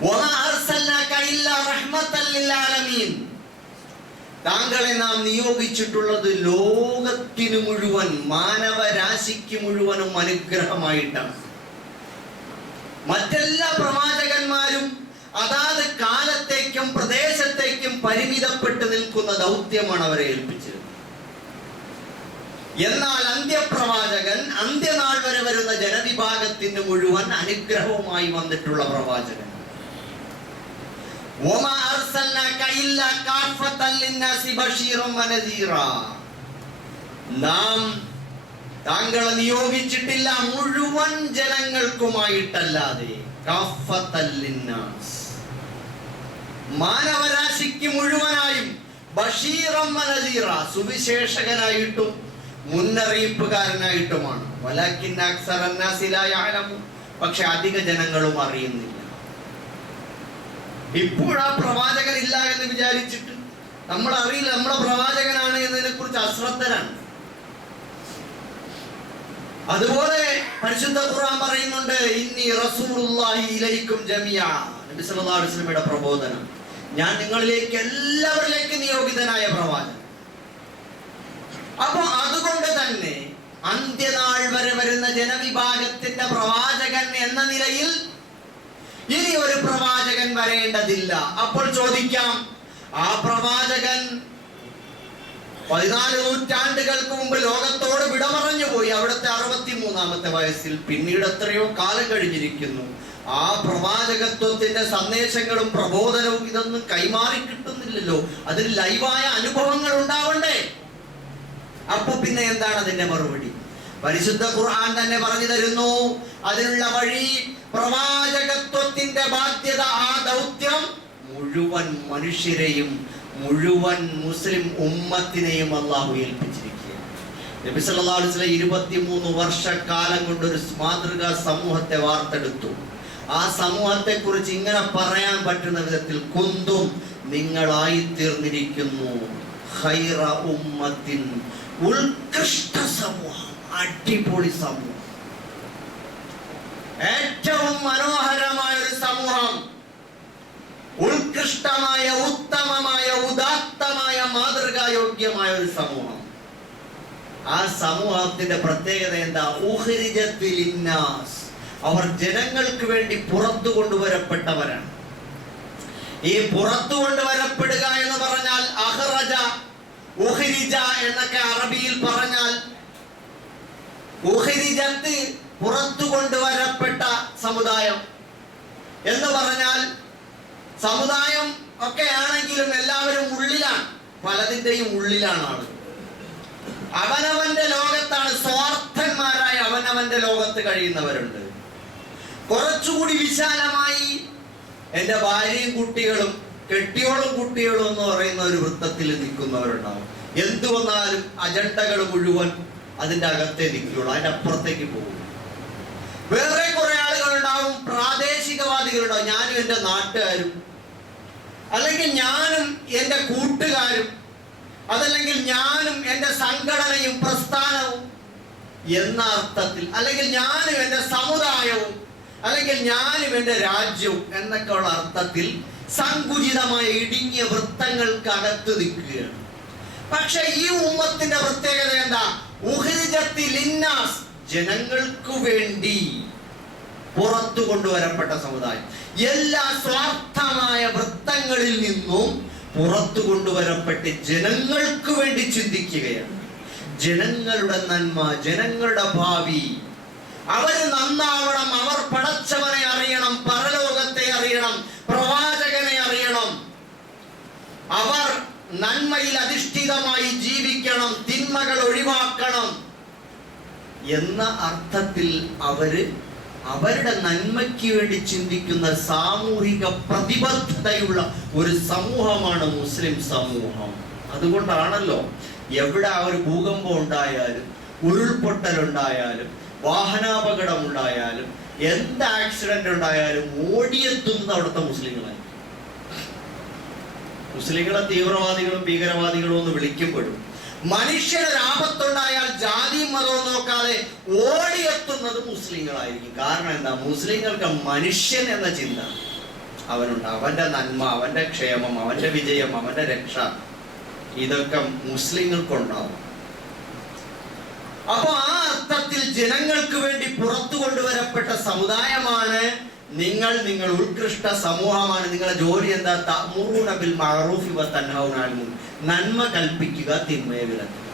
വമാ അർസൽനാക ഇല്ലാ റഹ്മത്തൻ ലിൽ ആലമീൻ, താങ്കളെ നാം നിയോഗിച്ചിട്ടുള്ളത് ലോകത്തിനു മുഴുവൻ, മാനവരാശിക്ക് മുഴുവനും അനുഗ്രഹമായിട്ടാണ്. മറ്റെല്ലാ പ്രവാചകന്മാരും അതാത് കാലത്തേക്കും പ്രദേശത്തേക്കും പരിമിതപ്പെട്ട് നിൽക്കുന്ന ദൗത്യമാണ് അവരെ ഏൽപ്പിച്ചത്. എന്നാൽ അന്ത്യപ്രവാചകൻ അന്ത്യനാൾ വരെ വരുന്ന ജനവിഭാഗത്തിന് മുഴുവൻ അനുഗ്രഹവുമായി വന്നിട്ടുള്ള പ്രവാചകൻ. വമാ അർസൽനാക ഇല്ലാ കാഫത്തൻ ലിന്നാസി ബശീറൻ വനദീറാ, നാം താങ്കളെ നിയോഗിച്ചിട്ടില്ല മുഴുവൻ ജനങ്ങൾക്കുമായിട്ടല്ലാതെ, കാഫത്തൻ ലിന്നാസ്, മാനവരാശിക്ക് മുഴുവനായും, ബശീറൻ വനദീറാ, സുവിശേഷകനായിട്ടും മുന്നറിയിപ്പുകാരനായിട്ടുമാണ്. വലാകിന്ന അക്സറൻ നാസി ലാ യഅലമൂൻ, പക്ഷെ അധിക ജനങ്ങളും അറിയുന്നില്ല. ഇപ്പോൾ ആ പ്രവാചകൻ ഇല്ല എന്ന് വിചാരിച്ചിട്ട് നമ്മൾ അറിയില്ല നമ്മളെ പ്രവാചകനാണ് എന്നതിനെ കുറിച്ച് അശ്രദ്ധരാണ്. അതുപോലെ പരിശുദ്ധ ഖുർആൻ പറയുന്നുണ്ട്, ഇന്നി റസൂലുള്ളാഹി ഇലൈക്കും ജമിഅ, നബി സല്ലല്ലാഹു അലൈഹി വസല്ലമയുടെ പ്രബോധനം, ഞാൻ നിങ്ങളിലേക്ക് എല്ലാവരിലേക്കും നിയോഗിതനായ പ്രവാചകൻ. അപ്പൊ അതുകൊണ്ട് തന്നെ അന്ത്യനാൾ വരെ വരുന്ന ജനവിഭാഗത്തിന്റെ പ്രവാചകൻ എന്ന നിലയിൽ ഇനി ഒരു പ്രവാചകൻ വരേണ്ടതില്ല. അപ്പോൾ ചോദിക്കാം, ആ പ്രവാചകൻ 14 നൂറ്റാണ്ടുകൾക്ക് മുമ്പ് ലോകത്തോട് വിടമറഞ്ഞു പോയി, അവിടുത്തെ 63-ാമത്തെ വയസ്സിൽ. പിന്നീട് എത്രയോ കാലം കഴിഞ്ഞിരിക്കുന്നു. ആ പ്രവാചകത്വത്തിന്റെ സന്ദേശങ്ങളും പ്രബോധനവും ഇതൊന്നും കൈമാറി കിട്ടുന്നില്ലല്ലോ. അതിൽ ലൈവായ അനുഭവങ്ങൾ ഉണ്ടാവണ്ടേ? അപ്പൊ പിന്നെ എന്താണ് അതിന്റെ മറുപടി? പരിശുദ്ധ ഖുർആൻ തന്നെ പറഞ്ഞു തരുന്നു, അതിനുള്ള വഴി പ്രവാചകത്വത്തിന്റെ ബാധ്യത, ആ ദൗത്യം മുഴുവൻ മനുഷ്യരെയും മുഴുവൻ മുസ്ലിം ഉമ്മത്തിനെയും അല്ലാഹു ഏൽപ്പിച്ചിരിക്കുകയാണ്. നബി സല്ലല്ലാഹു അലൈഹി വസല്ലം 23 വർഷക്കാലം കൊണ്ട് ഒരു മാതൃകാ സമൂഹത്തെ വാർത്തെടുത്തു. ആ സമൂഹത്തെ കുറിച്ച് ഇങ്ങനെ പറയാൻ പറ്റുന്ന വിധത്തിൽ കുന്തും നിങ്ങളായി തീർന്നിരിക്കുന്നു. ഖൈറ ഉമ്മത്തിൻ, ഉത്കൃഷ്ട സമൂഹം, അടിപൊളി സമൂഹം, ഏറ്റവും മനോഹരമായ ഒരു സമൂഹം, ഉത്കൃഷ്ടമായ, ഉത്തമമായ, ഉദാത്തമായ, മാതൃകായോഗ്യമായ ഒരു സമൂഹം. ആ സമൂഹത്തിന്റെ പ്രത്യേകത എന്താ? ഉഖ്രിജത്തിൽ ലിന്നാസ്, അവർ ജനങ്ങൾക്ക് വേണ്ടി പുറത്തു കൊണ്ടുവരപ്പെട്ടവരാണ്. ഈ പുറത്തു കൊണ്ടുവരപ്പെടുക എന്ന് പറഞ്ഞാൽ അഖ്റജ, ഉഖ്രിജ എന്നൊക്കെ അറബിയിൽ പറഞ്ഞാൽ, ഉഖ്രിജത്ത് പുറത്തു കൊണ്ടുവരപ്പെട്ട സമുദായം എന്ന് പറഞ്ഞാൽ, സമുദായം ഒക്കെ ആണെങ്കിലും എല്ലാവരും ഉള്ളിലാണ്, പലതിന്റെയും ഉള്ളിലാണ് ആളുകൾ. അവനവന്റെ ലോകത്താണ്, സ്വാർത്ഥന്മാരായ അവനവന്റെ ലോകത്ത് കഴിയുന്നവരുണ്ട്. കുറച്ചുകൂടി വിശാലമായി എൻ്റെ ഭാര്യയും കുട്ടികളും കെട്ടിയോളും കുട്ടികളും എന്ന് പറയുന്ന ഒരു വൃത്തത്തിൽ നിൽക്കുന്നവരുണ്ടാവും. എന്തു വന്നാലും അജണ്ടകൾ മുഴുവൻ അതിൻ്റെ അകത്തേ നിൽക്കുകയുള്ളൂ, അതിൻ്റെ അപ്പുറത്തേക്ക് പോകും. വേറെ കുറെ ആളുകളുണ്ടാവും, പ്രാദേശികവാദികളുണ്ടാവും. ഞാനും എൻ്റെ നാട്ടുകാരും, അല്ലെങ്കിൽ ഞാനും എൻ്റെ കൂട്ടുകാരും, അതല്ലെങ്കിൽ ഞാനും എൻ്റെ സംഘടനയും പ്രസ്ഥാനവും എന്ന അർത്ഥത്തിൽ, അല്ലെങ്കിൽ ഞാനും എൻ്റെ സമുദായവും, അല്ലെങ്കിൽ ഞാനും എൻ്റെ രാജ്യവും എന്നൊക്കെ ഉള്ള അർത്ഥത്തിൽ സങ്കുചിതമായ ഇടുങ്ങിയ വൃത്തങ്ങൾക്കകത്ത് നിൽക്കുകയാണ്. പക്ഷെ ഈ ഉമ്മത്തിന്റെ പ്രത്യേകത എന്താ? ഉഖ്രിജത്തിൽ ലിന്നാസ്, ജനങ്ങൾക്ക് വേണ്ടി പുറത്തു കൊണ്ടുവരപ്പെട്ട സമുദായം. എല്ലാ സ്വാർത്ഥമായ വൃത്തങ്ങളിൽ നിന്നും പുറത്തു കൊണ്ടുവരപ്പെട്ട് ജനങ്ങൾക്ക് വേണ്ടി ചിന്തിക്കുകയാണ്. ജനങ്ങളുടെ നന്മ, ജനങ്ങളുടെ ഭാവി, അവര് നന്നാവണം, അവർ പടച്ചവനെ അറിയണം, പരലോകത്തെ അറിയണം, പ്രവാചകനെ അറിയണം, അവർ നന്മയിൽ അധിഷ്ഠിതമായി ജീവിക്കണം, തിന്മകൾ ഒഴിവാക്കണം എന്ന അർത്ഥത്തിൽ അവരുടെ നന്മയ്ക്ക് വേണ്ടി ചിന്തിക്കുന്ന സാമൂഹിക പ്രതിബദ്ധതയുള്ള ഒരു സമൂഹമാണ് മുസ്ലിം സമൂഹം. അതുകൊണ്ടാണല്ലോ എവിടെ ഒരു ഭൂകമ്പം ഉണ്ടായാലും, ഉരുൾപൊട്ടൽ ഉണ്ടായാലും, വാഹനാപകടം ഉണ്ടായാലും, എന്ത് ആക്സിഡന്റ് ഉണ്ടായാലും ഓടിയെത്തുന്ന അവിടുത്തെ മുസ്ലിങ്ങളായി. മുസ്ലിങ്ങളെ തീവ്രവാദികളും ഭീകരവാദികളും ഒന്ന് വിളിക്കപ്പെടും. മനുഷ്യനൊരു ആപത്തുണ്ടായാൽ ജാതിയും മതവും നോക്കാതെ ഓടിയെത്തുന്നത് മുസ്ലിങ്ങളായിരിക്കും. കാരണം എന്താ? മുസ്ലിങ്ങൾക്ക് മനുഷ്യൻ എന്ന ചിന്ത അവനുണ്ട്. അവന്റെ നന്മ, അവന്റെ ക്ഷേമം, അവന്റെ വിജയം, അവന്റെ രക്ഷ, ഇതൊക്കെ മുസ്ലിങ്ങൾക്കുണ്ടാവും. അപ്പൊ ആ അർത്ഥത്തിൽ ജനങ്ങൾക്ക് വേണ്ടി പുറത്തു കൊണ്ടുവരപ്പെട്ട സമുദായമാണ് നിങ്ങൾ. നിങ്ങൾ ഉത്കൃഷ്ട സമൂഹമാണ്. നിങ്ങളുടെ ജോലി എന്താ? തഅ്മുറൂന ബിൽ മഅറൂഫി വതൻഹൗന അനിൽ മുൻകർ, നന്മ കൽപ്പിക്കുക, തിന്മയെ വിലക്കുക.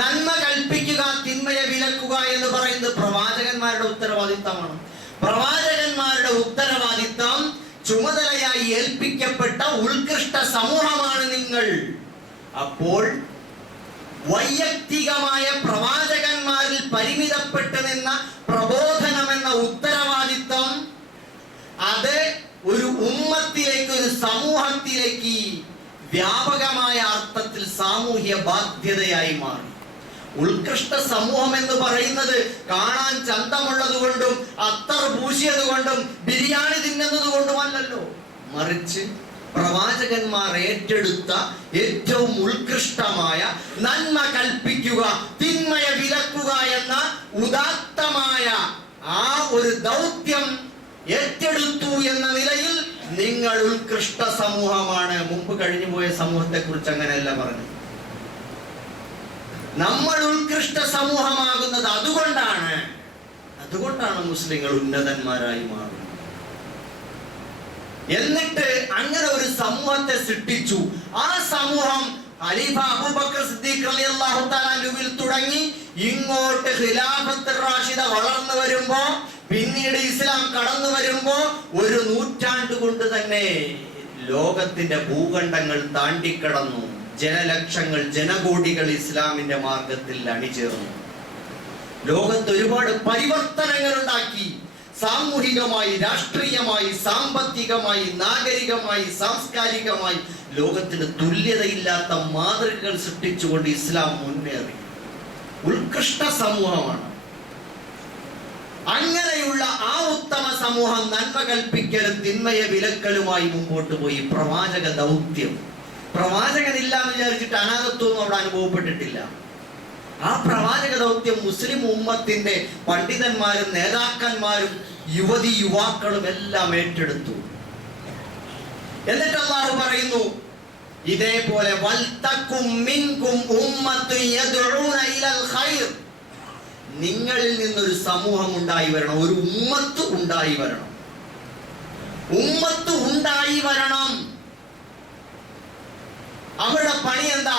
നന്മ കൽപ്പിക്കുക, തിന്മയെ വിലക്കുക എന്ന് പറയുന്നത് പ്രവാചകന്മാരുടെ ഉത്തരവാദിത്തമാണ്. പ്രവാചകന്മാരുടെ ഉത്തരവാദിത്തം ചുമതലയായി ഏൽപ്പിക്കപ്പെട്ട ഉത്കൃഷ്ട സമൂഹമാണ് നിങ്ങൾ. അപ്പോൾ വൈയക്തികമായ പ്രവാചകന്മാരിൽ പരിമിതപ്പെട്ടു നിന്ന പ്രബോധനമെന്ന ഉത്തരവാദിത്തം അത് ഒരു ഉമ്മത്തിലേക്ക്, ഒരു സമൂഹത്തിലേക്ക് വ്യാപകമായ അർത്ഥത്തിൽ സാമൂഹ്യ ബാധ്യതയായി മാറി. ഉത്കൃഷ്ട സമൂഹം എന്ന് പറയുന്നത് കാണാൻ ചന്തമുള്ളത് കൊണ്ടും അത്തർ പൂശിയത് കൊണ്ടും ബിരിയാണി തിന്നുന്നത് കൊണ്ടുമല്ലല്ലോ, മറിച്ച് പ്രവാചകന്മാർ ഏറ്റെടുത്ത ഏറ്റവും ഉത്കൃഷ്ടമായ നന്മ കൽപ്പിക്കുക, തിന്മയെ വിലക്കുക എന്ന ഉദാത്തമായ ആ ഒരു ദൗത്യം ഏറ്റെടുത്തു എന്ന നിലയിൽ നിങ്ങൾ ഉത്കൃഷ്ട സമൂഹമാണ്. മുമ്പ് കഴിഞ്ഞുപോയ സമൂഹത്തെ കുറിച്ച് അങ്ങനെയല്ല പറഞ്ഞു. നമ്മൾ ഉത്കൃഷ്ട സമൂഹമാകുന്നത് അതുകൊണ്ടാണ് മുസ്ലിങ്ങൾ ഉന്നതന്മാരായി മാറുന്നത്. എന്നിട്ട് അങ്ങനെ ഒരു സമൂഹത്തെ സൃഷ്ടിച്ചു. ആ സമൂഹം ഖലീഫ അബൂബക്കർ സിദ്ദീഖ് റളിയല്ലാഹു തആല അൻഹുവിൽ തുടങ്ങി ഇങ്ങോട്ട് ഖിലാഫത്ത് റാഷിദ വളർന്നു വരുമ്പോ, പിന്നീട് ഇസ്ലാം കടന്നു വരുമ്പോ, ഒരു നൂറ്റാണ്ട് കൊണ്ട് തന്നെ ലോകത്തിന്റെ ഭൂഖണ്ഡങ്ങൾ താണ്ടിക്കടന്നു. ജനലക്ഷങ്ങൾ, ജനകോടികൾ ഇസ്ലാമിന്റെ മാർഗത്തിൽ അണിചേർന്നു. ലോകത്ത് ഒരുപാട് പരിവർത്തനങ്ങൾ ഉണ്ടാക്കി. സാമൂഹികമായി, രാഷ്ട്രീയമായി, സാമ്പത്തികമായി, നാഗരികമായി, സാംസ്കാരികമായി ലോകത്തിന് തുല്യതയില്ലാത്ത മാതൃകകൾ സൃഷ്ടിച്ചുകൊണ്ട് ഇസ്ലാം മുന്നേറി. ഉത്കൃഷ്ട സമൂഹമാണ്. അങ്ങനെയുള്ള ആ ഉത്തമ സമൂഹം നന്മ കൽപ്പിക്കലും തിന്മയെ വിലക്കലുമായി മുമ്പോട്ട് പോയി. പ്രവാചക ദൗത്യം, പ്രവാചകനില്ല എന്ന് വിചാരിച്ചിട്ട് അനാഥത്വം അവിടെ അനുഭവപ്പെട്ടിട്ടില്ല. ആ പ്രവാചക ദൗത്യം മുസ്ലിം ഉമ്മത്തിന്റെ പണ്ഡിതന്മാരും നേതാക്കന്മാരും യുവതി യുവാക്കളും എല്ലാം ഏറ്റെടുത്തു. എന്നിട്ട് അല്ലാഹു പറയുന്നു, ഇതേപോലെ വൽതകും മിൻകും ഉമ്മത്തുൻ യദ്ഊന ഇലൽ ഖൈർ, നിങ്ങളിൽ നിന്നൊരു സമൂഹം ഉണ്ടായി വരണം, ഒരു ഉമ്മത്ത് ഉണ്ടായി വരണം. ഉമ്മത്ത് ഉണ്ടായി വരണം. അവരുടെ പണി എന്താ?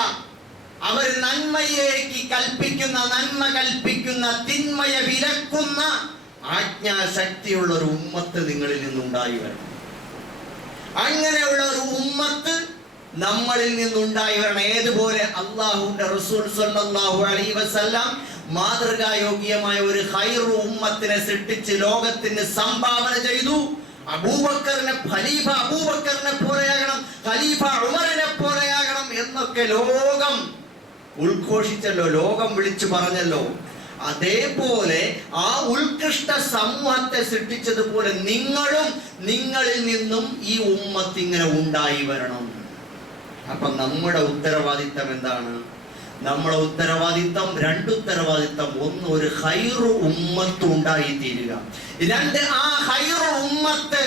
അവർ നന്മയിലേക്ക് കൽപ്പിക്കുന്ന, നന്മ കൽപ്പിക്കുന്ന, തിന്മയെ വിലക്കുന്ന ആജ്ഞാശക്തിയുള്ള ഒരു ഉമ്മത്ത് നിങ്ങളിൽ നിന്നുണ്ടായി വരണം. അങ്ങനെയുള്ള ഒരു ഉമ്മത്ത് നമ്മളിൽ നിന്നുണ്ടായി വരണം. ഏതുപോലെ അല്ലാഹുവിന്റെ റസൂൽ സ്വല്ലല്ലാഹു അലൈഹി വസല്ലം മാതൃകായോഗ്യമായ ഒരു ഖൈർ ഉമ്മത്തിനെ സൃഷ്ടിച്ച് ലോകത്തിന് സംഭാവന ചെയ്തു. അബൂബക്കറിനെ ഖലീഫ അബൂബക്കറിനെ പോലെയാകണം, ഖലീഫ ഉമറിനെ പോലെയാകണം എന്നൊക്കെ ലോകം ഉദ്ഘോഷിച്ചല്ലോ, ലോകം വിളിച്ചു പറഞ്ഞല്ലോ. അതേപോലെ ആ ഉത്കൃഷ്ട സമൂഹത്തെ സൃഷ്ടിച്ചതുപോലെ നിങ്ങളും, നിങ്ങളിൽ നിന്നും ഈ ഉമ്മത്ത് ഇങ്ങനെ ഉണ്ടായി വരണം. അപ്പൊ നമ്മുടെ ഉത്തരവാദിത്തം എന്താണ്? നമ്മുടെ ഉത്തരവാദിത്തം, രണ്ട് ഉത്തരവാദിത്തം. ഒന്ന്, ഒരു ഖൈറു ഉമ്മത്ത് ഉണ്ടായി തീരുക. രണ്ട്, ആ ഖൈറു ഉമ്മത്ത്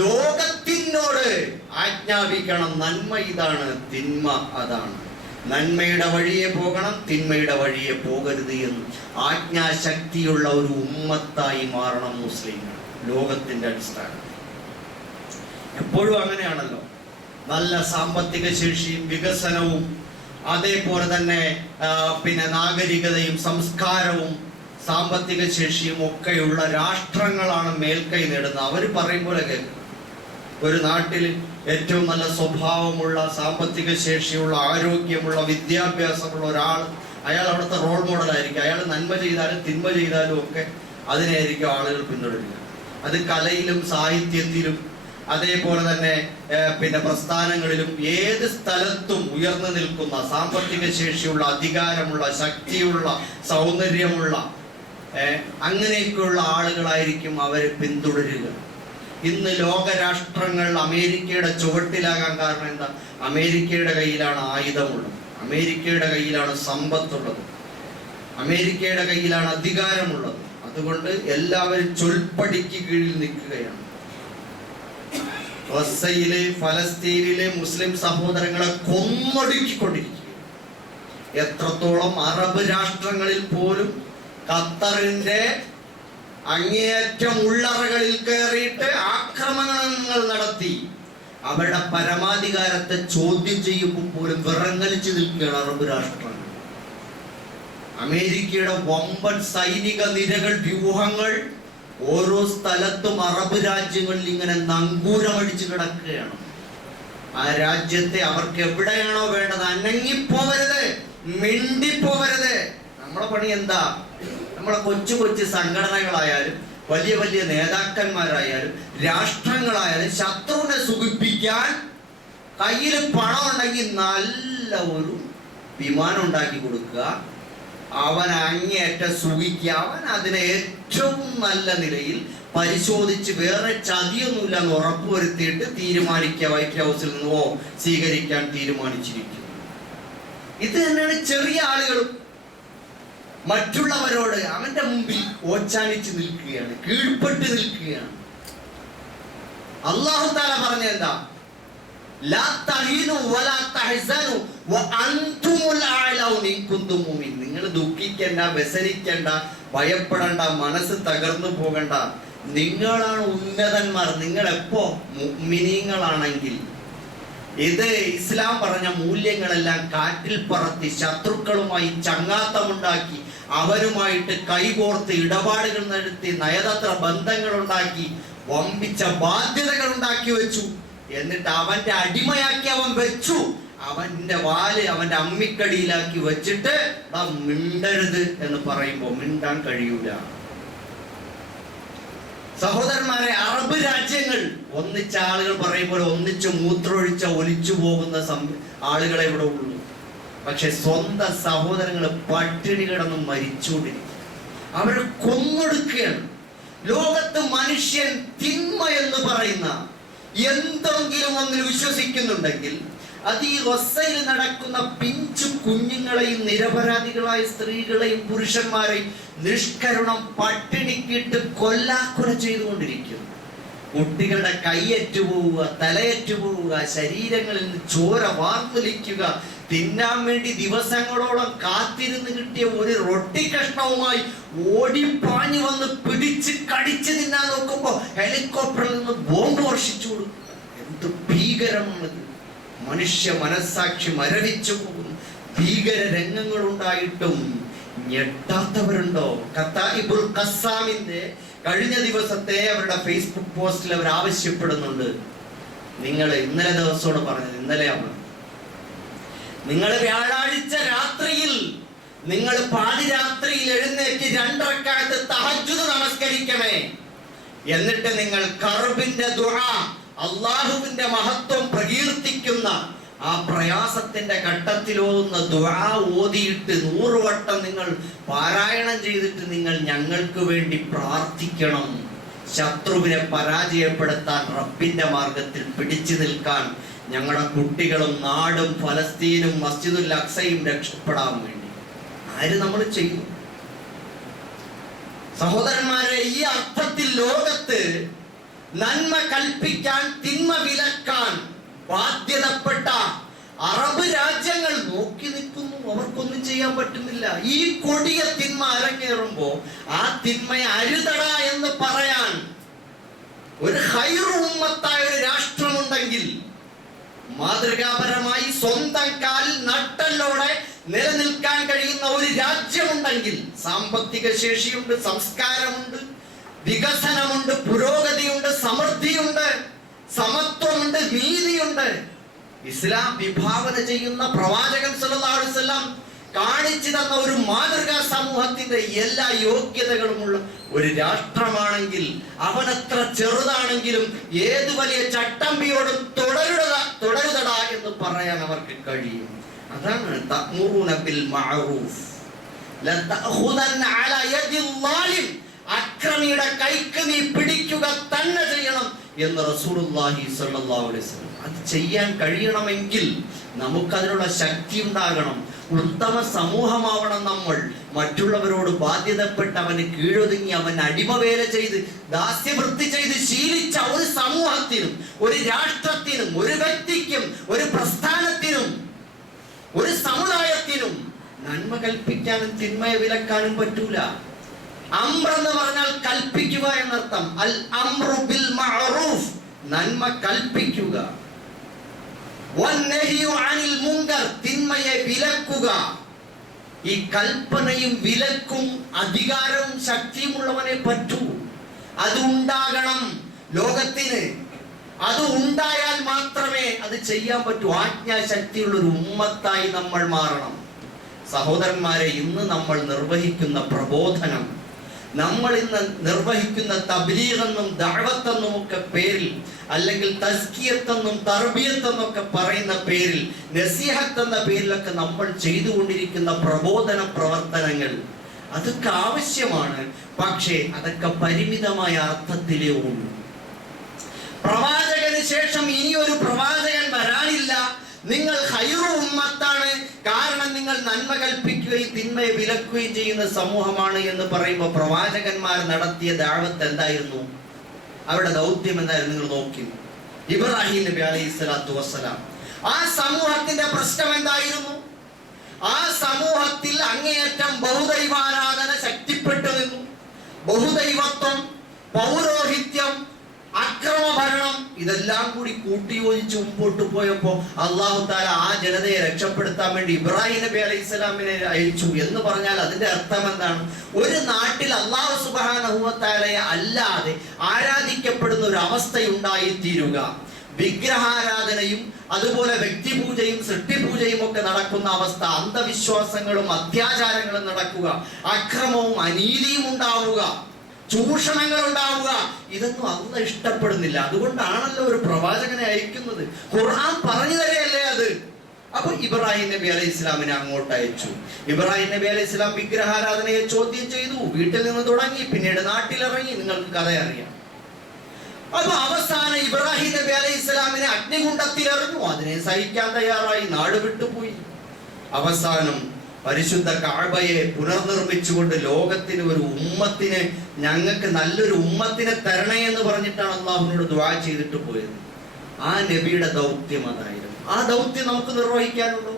ലോകത്തിനോട് ആജ്ഞാപിക്കണം, നന്മ ഇതാണ്, തിന്മ അതാണ്. നന്മയുടെ വഴിയെ പോകണം, തിന്മയുടെ വഴിയെ പോകരുത് എന്ന് ആജ്ഞാശക്തിയുള്ള ഒരു ഉമ്മത്തായി മാറണം മുസ്ലിങ്ങൾ. ലോകത്തിന്റെ അടിസ്ഥാനം എപ്പോഴും അങ്ങനെയാണല്ലോ. നല്ല സാമ്പത്തിക ശേഷിയും വികസനവും അതേപോലെ തന്നെ നാഗരികതയും സംസ്കാരവും സാമ്പത്തിക ശേഷിയും ഒക്കെയുള്ള രാഷ്ട്രങ്ങളാണ് മേൽക്കൈ നേടുന്നത്. അവർ പറയും പോലെ കേൾക്കും. ഒരു നാട്ടിൽ ഏറ്റവും നല്ല സ്വഭാവമുള്ള, സാമ്പത്തിക ശേഷിയുള്ള, ആരോഗ്യമുള്ള, വിദ്യാഭ്യാസമുള്ള ഒരാൾ, അയാൾ അവിടുത്തെ റോൾ മോഡലായിരിക്കും. അയാൾ നന്മ ചെയ്താലും തിന്മ ചെയ്താലും ഒക്കെ അതിനായിരിക്കും ആളുകൾ പിന്തുടരുക. അത് കലയിലും സാഹിത്യത്തിലും അതേപോലെ തന്നെ പ്രസ്ഥാനങ്ങളിലും ഏത് സ്ഥലത്തും ഉയർന്നു നിൽക്കുന്ന, സാമ്പത്തിക ശേഷിയുള്ള, അധികാരമുള്ള, ശക്തിയുള്ള, സൗന്ദര്യമുള്ള അങ്ങനെയൊക്കെയുള്ള ആളുകളായിരിക്കും അവരെ പിന്തുടരുക. ഇന്ന് ലോകരാഷ്ട്രങ്ങൾ അമേരിക്കയുടെ ചുവട്ടിലാകാൻ കാരണം എന്താ? അമേരിക്കയുടെ കയ്യിലാണ് ആയുധമുള്ളത്, അമേരിക്കയുടെ കയ്യിലാണ് സമ്പത്തുള്ളത്, അമേരിക്കയുടെ കയ്യിലാണ് അധികാരമുള്ളത്. അതുകൊണ്ട് എല്ലാവരും ചൊൽപ്പടിക്ക് കീഴിൽ നിൽക്കുകയാണ്. ഗസയിലെ, ഫലസ്തീനിലെ മുസ്ലിം സഹോദരങ്ങളെ കൊന്നൊടുക്കിക്കൊണ്ടിരിക്കുക. എത്രത്തോളം അറബ് രാഷ്ട്രങ്ങളിൽ പോലും ഖത്തറിന്റെ അങ്ങേയറ്റം ഉള്ളറകളിൽ കയറിയിട്ട് ആക്രമണങ്ങൾ നടത്തി അവരുടെ പരമാധികാരത്തെ ചോദ്യം ചെയ്യുമ്പോൾ പോലും വിറങ്ങലിച്ചു നിൽക്കുകയാണ് അറബ് രാഷ്ട്രങ്ങൾ. അമേരിക്കയുടെ വമ്പൻ സൈനിക നിരകൾ, വ്യൂഹങ്ങൾ ഓരോ സ്ഥലത്തും അറബ് രാജ്യങ്ങളിൽ ഇങ്ങനെ നങ്കൂരമടിച്ച് കിടക്കുകയാണ്. ആ രാജ്യത്തെ അവർക്ക് എവിടെയാണോ വേണ്ടത് അനങ്ങിപ്പോവരുത്, മിണ്ടിപ്പോവരുത്. നമ്മളെ പണി എന്താ? നമ്മളെ കൊച്ചു കൊച്ചു സംഘടനകളായാലും വലിയ വലിയ നേതാക്കന്മാരായാലും രാഷ്ട്രങ്ങളായാലും ശത്രുവിനെ സുഖിപ്പിക്കാൻ കയ്യിൽ പണം ഉണ്ടെങ്കിൽ നല്ല ഒരു വിമാനം ഉണ്ടാക്കി കൊടുക്കുക, അവൻ അങ്ങേയറ്റം സുഖിക്കുക, അവൻ അതിനെ ഏറ്റവും നല്ല നിലയിൽ പരിശോധിച്ച് വേറെ ചതിയൊന്നുമില്ല എന്ന് ഉറപ്പുവരുത്തിയിട്ട് തീരുമാനിക്കുക. വൈറ്റ് ഹൗസിൽ നിന്ന് സ്വീകരിക്കാൻ തീരുമാനിച്ചിരിക്കുന്നു. ഇത് തന്നെയാണ് ചെറിയ ആളുകളും മറ്റുള്ളവരോട് അവന്റെ മുമ്പിൽ ഓച്ചാനിച്ച് നിൽക്കുകയാണ്, കീഴ്പ്പെട്ട് നിൽക്കുകയാണ്. അല്ലാഹു തആല പറഞ്ഞ എന്താ? ലാ തഹീനു വലാ തഹ്സനു വഅൻതുമുൽ അഅലൗന ഇൻ കുന്തും മുഅ്മിനീൻ. നിങ്ങൾ ദുഃഖിക്കണ്ട, വ്യസനിക്കണ്ട, ഭയപ്പെടണ്ട, മനസ്സ് തകർന്നു പോകണ്ട. നിങ്ങളാണ് ഉന്നതന്മാർ. നിങ്ങൾ എപ്പോ? മുഅ്മിനീങ്ങളാണെങ്കിൽ. ഇത് ഇസ്ലാം പറഞ്ഞ മൂല്യങ്ങളെല്ലാം കാറ്റിൽ പറത്തി ശത്രുക്കളുമായി ചങ്ങാത്തമുണ്ടാക്കി അവരുമായിട്ട് കൈകോർത്ത് ഇടപാടുകൾ നടത്തി നയതന്ത്ര ബന്ധങ്ങൾ ഉണ്ടാക്കി വമ്പിച്ച ബാധ്യതകൾ ഉണ്ടാക്കി വെച്ചു. എന്നിട്ട് അവന്റെ അടിമയാക്കി അവൻ വെച്ചു. അവന്റെ വാല് അവന്റെ അമ്മിക്കടിയിലാക്കി വെച്ചിട്ട് മിണ്ടരുത് എന്ന് പറയുമ്പോ മിണ്ടാൻ കഴിയൂല. സഹോദരന്മാരെ, അറബ് രാജ്യങ്ങൾ ഒന്നിച്ച ആളുകൾ പറയുമ്പോൾ ഒന്നിച്ച് മൂത്രമൊഴിച്ച ഒലിച്ചു പോകുന്ന ആളുകളെ ഇവിടെ ഉള്ളൂ. പക്ഷെ സ്വന്തം സഹോദരങ്ങൾ പട്ടിണി കിടന്ന് മരിച്ചുകൊണ്ടിരിക്കും. അവരെ കൊന്നൊടുക്കുകയാണ്. ലോകത്ത് മനുഷ്യൻ തിന്മ എന്ന് പറയുന്ന എന്തെങ്കിലും ഒന്നിൽ വിശ്വസിക്കുന്നുണ്ടെങ്കിൽ അത് ഈ റൊസയിൽ നടക്കുന്ന പിഞ്ചു കുഞ്ഞുങ്ങളെയും നിരപരാധികളായ സ്ത്രീകളെയും പുരുഷന്മാരെയും നിഷ്കരുണം പട്ടിണിക്കിട്ട് കൊല്ലാക്കൊല ചെയ്തുകൊണ്ടിരിക്കും. കുട്ടികളുടെ കൈയറ്റു പോവുക, തലയറ്റു പോവുക, ശരീരങ്ങളിൽ നിന്ന് ചോര വാർന്നൊലിക്കുക. തിന്നാൻ വേണ്ടി ദിവസങ്ങളോളം കാത്തിരുന്ന് കിട്ടിയ ഒരു റൊട്ടി കഷ്ണവുമായി ഓടിപ്പാഞ്ഞു വന്ന് പിടിച്ച് കടിച്ച് തിന്നാൻ നോക്കുമ്പോ ഹെലികോപ്റ്ററിൽ നിന്ന് ബോംബ് വർഷിച്ചു കൊടുക്കുക. എന്ത് ഭീകരമാണത്! മനുഷ്യ മനസ്സാക്ഷി മരവിച്ചു പോകുന്നു. ഭീകര രംഗങ്ങൾ ഉണ്ടായിട്ടും ഞെട്ടാത്തവരുണ്ടോ? കത്തായിബുൽ ഖസ്സാമിന്റെ കഴിഞ്ഞ ദിവസത്തെ അവരുടെ ഫേസ്ബുക്ക് പോസ്റ്റിൽ അവർ ആവശ്യപ്പെടുന്നുണ്ട്. നിങ്ങൾ ഇന്നലെ ദിവസത്തോട് പറഞ്ഞത്, ഇന്നലെയാണ്, നിങ്ങൾ വ്യാഴാഴ്ച രാത്രിയിൽ നിങ്ങൾ പാതിരാത്രിയിൽ എഴുന്നേറ്റ് 2 റക്അത്ത് തഹജ്ജുദ് നമസ്കരിക്കണേ. എന്നിട്ട് നിങ്ങൾ കർബിന്റെ ദുആ, അള്ളാഹുവിന്റെ മഹത്വം പ്രകീർത്തിക്കുന്ന ആ പ്രയാസത്തിന്റെ ഘട്ടത്തിലോന്ന ദുആ ഓതിയിട്ട് 100 വട്ടം നിങ്ങൾ പാരായണം ചെയ്തിട്ട് നിങ്ങൾ ഞങ്ങൾക്ക് വേണ്ടി പ്രാർത്ഥിക്കണം. ശത്രുവിനെ പരാജയപ്പെടുത്താൻ, റബ്ബിന്റെ മാർഗത്തിൽ പിടിച്ചു നിൽക്കാൻ, ഞങ്ങളുടെ കുട്ടികളും നാടും ഫലസ്തീനും മസ്ജിദുൽ അക്സയും രക്ഷപ്പെടാൻ വേണ്ടി ആര് നമ്മൾ ചെയ്യും? സഹോദരന്മാരെ, ഈ അർത്ഥത്തിൽ ലോകത്ത് നന്മ കൽപ്പിക്കാൻ, തിന്മ വിലക്കാൻ ബാധ്യതപ്പെട്ട അറബ് രാജ്യങ്ങൾ നോക്കി നിൽക്കുന്നു. അവർക്കൊന്നും ചെയ്യാൻ പറ്റുന്നില്ല. ഈ കൊടിയ തിന്മ അരങ്ങേറുമ്പോ ആ തിന്മയെ അരുതട എന്ന് പറയാൻ ഒരു ഖൈറു ഉമ്മത്തായ ഒരു രാഷ്ട്രമുണ്ടെങ്കിൽ, മാതൃകാപരമായി സ്വന്തം കാലിൽ നട്ടലോടെ നിലനിൽക്കാൻ കഴിയുന്ന ഒരു രാജ്യമുണ്ടെങ്കിൽ, സാമ്പത്തിക ശേഷിയുണ്ട്, സംസ്കാരമുണ്ട്, വികസനമുണ്ട്, പുരോഗതിയുണ്ട്, സമൃദ്ധിയുണ്ട്, സമത്വമുണ്ട്, നീതിയുണ്ട്, ഇസ്ലാം വിഭാവന ചെയ്യുന്ന പ്രവാചകൻ സല്ലല്ലാഹു അലൈഹി വസല്ലം കാണിച്ചു തന്ന ഒരു മാതൃകാ സമൂഹത്തിന്റെ എല്ലാ യോഗ്യതകളുമുള്ള ഒരു രാഷ്ട്രമാണെങ്കിൽ, അവനത്ര ചെറുതാണെങ്കിലും ഏത് വലിയ ചട്ടമ്പിയോടും തുടരുതട എന്ന് പറയാൻ അവർക്ക് കഴിയും. അതാണ് തഅ്മുറൂന ബിൽ മഅറൂഫ് ലതഅഖുദന്ന അലാ യദിൽ ളാലിം. അക്രമിയുടെ കൈക്ക് നീ പിടിക്കുക തന്നെ ചെയ്യണം എന്ന് റസൂലുള്ളാഹി സ്വല്ലല്ലാഹു അലൈഹി വസല്ലം. അത് ചെയ്യാൻ കഴിയണമെങ്കിൽ നമുക്കതിനുള്ള ശക്തി ഉണ്ടാകണം. ഉത്തമ സമൂഹമാവണം നമ്മൾ. മറ്റുള്ളവരോട് ബാധ്യതപ്പെട്ട് അവന് കീഴൊതുങ്ങി അവൻ അടിമവേല ചെയ്ത് ദാസ്യവൃത്തി ചെയ്ത് ശീലിച്ച ഒരു സമൂഹത്തിനും, ഒരു രാഷ്ട്രത്തിനും, ഒരു വ്യക്തിക്കും, ഒരു പ്രസ്ഥാനത്തിനും, ഒരു സമുദായത്തിനും നന്മ കൽപ്പിക്കാനും തിന്മയെ വിലക്കാനും പറ്റൂല. അംർ എന്ന് പറഞ്ഞാൽ കൽപ്പിക്കുക എന്നർത്ഥം. അൽ അംറു ബിൽ മഅറൂഫ്, നന്മ കൽപ്പിക്കുക. വന്നഹിയു അനിൽ മുങ്കർ, തിന്മയെ വിലക്കുക. ഈ കൽപ്പനയും വിലക്കും അധികാരവും ശക്തിയുമുള്ളവനെ പറ്റൂ. അത് ഉണ്ടാകണം ലോകത്തിന്. അത് ഉണ്ടായാൽ മാത്രമേ അത് ചെയ്യാൻ പറ്റൂ. ആജ്ഞാശക്തിയുള്ള ഒരു ഉമ്മത്തായി നമ്മൾ മാറണം. സഹോദരന്മാരെ, ഇന്ന് നമ്മൾ നിർവഹിക്കുന്ന പ്രബോധനം, നമ്മൾ ഇന്ന് നിർവഹിക്കുന്ന തബ്ലീഗ് എന്നും ദഅവത്ത് എന്നും ഒക്കെ പേരിൽ, അല്ലെങ്കിൽ തസ്കിയത്ത് എന്നും തർബിയത്ത് എന്നൊക്കെ പറയുന്ന പേരിൽ, നസീഹത്ത് എന്ന പേരിലൊക്കെ നമ്മൾ ചെയ്തുകൊണ്ടിരിക്കുന്ന പ്രബോധന പ്രവർത്തനങ്ങൾ അതൊക്കെ ആവശ്യമാണ്. പക്ഷേ അതൊക്കെ പരിമിതമായ അർത്ഥത്തിലേ ഉള്ളൂ. പ്രവാചകന് ശേഷം ഇനി ഒരു പ്രവാചകൻ വരാനില്ല. നിങ്ങൾ ഖൈറു ഉമ്മത്താണ്, കാരണം നിങ്ങൾ നന്മ കൽപ്പിക്കുകയും തിന്മയെ വിലക്കുകയും ചെയ്യുന്ന സമൂഹമാണ് എന്ന് പറയുമ്പോൾ പ്രവാചകന്മാർ നടത്തിയ ദഅവത്ത് എന്തായിരുന്നു? അവരുടെ ദൗത്യം എന്തായിരുന്നു? നിങ്ങൾ നോക്കി, ഇബ്രാഹിം നബി അലൈഹിസ്സലാത്തു വസ്സലാം, ആ സമൂഹത്തിന്റെ പ്രശ്നം എന്തായിരുന്നു? ആ സമൂഹത്തിൽ അങ്ങേയറ്റം ബഹുദൈവാരാധന ശക്തിപ്പെട്ടു നിന്നു. ബഹുദൈവത്വം, പൗരോഹിത്യം, അക്രമഭരണം ഇതെല്ലാം കൂടി കൂട്ടിയോജിച്ച് മുമ്പോട്ട് പോയപ്പോ അല്ലാഹു തആല ആ ജനതയെ രക്ഷപ്പെടുത്താൻ വേണ്ടി ഇബ്രാഹിം നബി അലൈഹിസ്സലാമിനെ അയച്ചു എന്ന് പറഞ്ഞാൽ അതിന്റെ അർത്ഥം എന്താണ്? ഒരു നാട്ടിൽ അല്ലാഹു സുബ്ഹാനഹു വ തആലയെ അല്ലാതെ ആരാധിക്കപ്പെടുന്ന ഒരു അവസ്ഥയുണ്ടായി തീരുക, വിഗ്രഹാരാധനയും അതുപോലെ വ്യക്തിപൂജയും സൃഷ്ടിപൂജയും ഒക്കെ നടക്കുന്ന അവസ്ഥ, അന്ധവിശ്വാസങ്ങളും അത്യാചാരങ്ങളും നടക്കുക, അക്രമവും അനീതിയും ഉണ്ടാവുക, ചൂഷണങ്ങൾ ഉണ്ടാവുക, ഇതൊന്നും അല്ലാഹു ഇഷ്ടപ്പെടുന്നില്ല. അതുകൊണ്ടാണല്ലോ ഒരു പ്രവാചകനെ അയക്കുന്നത്. ഖുർആൻ പറഞ്ഞു തരെയല്ലേ അത്. അപ്പൊ ഇബ്രാഹിം നബി അലൈഹി ഇസ്ലാമിനെ അങ്ങോട്ട് അയച്ചു. ഇബ്രാഹിം നബി അലൈഹി ഇസ്ലാം വിഗ്രഹാരാധനയെ ചോദ്യം ചെയ്തു. വീട്ടിൽ നിന്ന് തുടങ്ങി, പിന്നീട് നാട്ടിലിറങ്ങി. നിങ്ങൾക്ക് കഥ അറിയാം. അപ്പൊ അവസാനം ഇബ്രാഹിം നബി അലൈഹി ഇസ്ലാമിനെ അഗ്നികുണ്ഡത്തിൽ എറിഞ്ഞു. അതിനെ സഹിക്കാൻ തയ്യാറായി, നാട് വിട്ടുപോയി. അവസാനം പരിശുദ്ധ കഅബയെ പുനർനിർമ്മിച്ചുകൊണ്ട് ലോകത്തിന് ഒരു ഉമ്മത്തിനെ, ഞങ്ങൾക്ക് നല്ലൊരു ഉമ്മത്തിനെ തരണേ എന്ന് പറഞ്ഞിട്ടാണ് അള്ളാഹുവിനോട് ദുആ ചെയ്തിട്ട് പോയത്. ആ നബിയുടെ ദൗത്യം അതായിരുന്നു. ആ ദൗത്യം നമുക്ക് നിർവഹിക്കാനുണ്ടോ?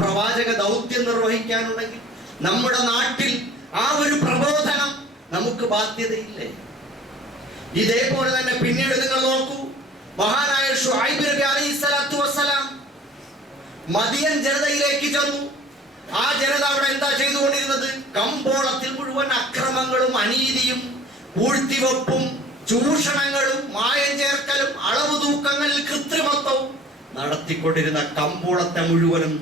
പ്രവാചക ദൗത്യം നിർവഹിക്കാനുണ്ടെങ്കിൽ നമ്മുടെ നാട്ടിൽ ആ ഒരു പ്രബോധനം നമുക്ക് ബാധ്യതയില്ലേ? ഇതേപോലെ തന്നെ പിന്നീട് നിങ്ങൾ നോക്കൂ, മഹാനായ ശുഐബ് നബി അലൈഹിസ്സലാത്തു വസ്സലാം മദിയൻ ജനതയിലേക്ക് ചെന്നു. ആ ജനത അവിടെ എന്താ ചെയ്തുകൊണ്ടിരുന്നത്? കമ്പോളത്തിൽ മുഴുവൻ അക്രമങ്ങളും അനീതിയും പൂഴ്ത്തിവെപ്പും ചൂഷണങ്ങളും മായം ചേർക്കലും അളവ് തൂക്കങ്ങളിൽ കൃത്രിമത്വവും നടത്തിക്കൊണ്ടിരുന്ന കമ്പോളത്തെ മുഴുവനും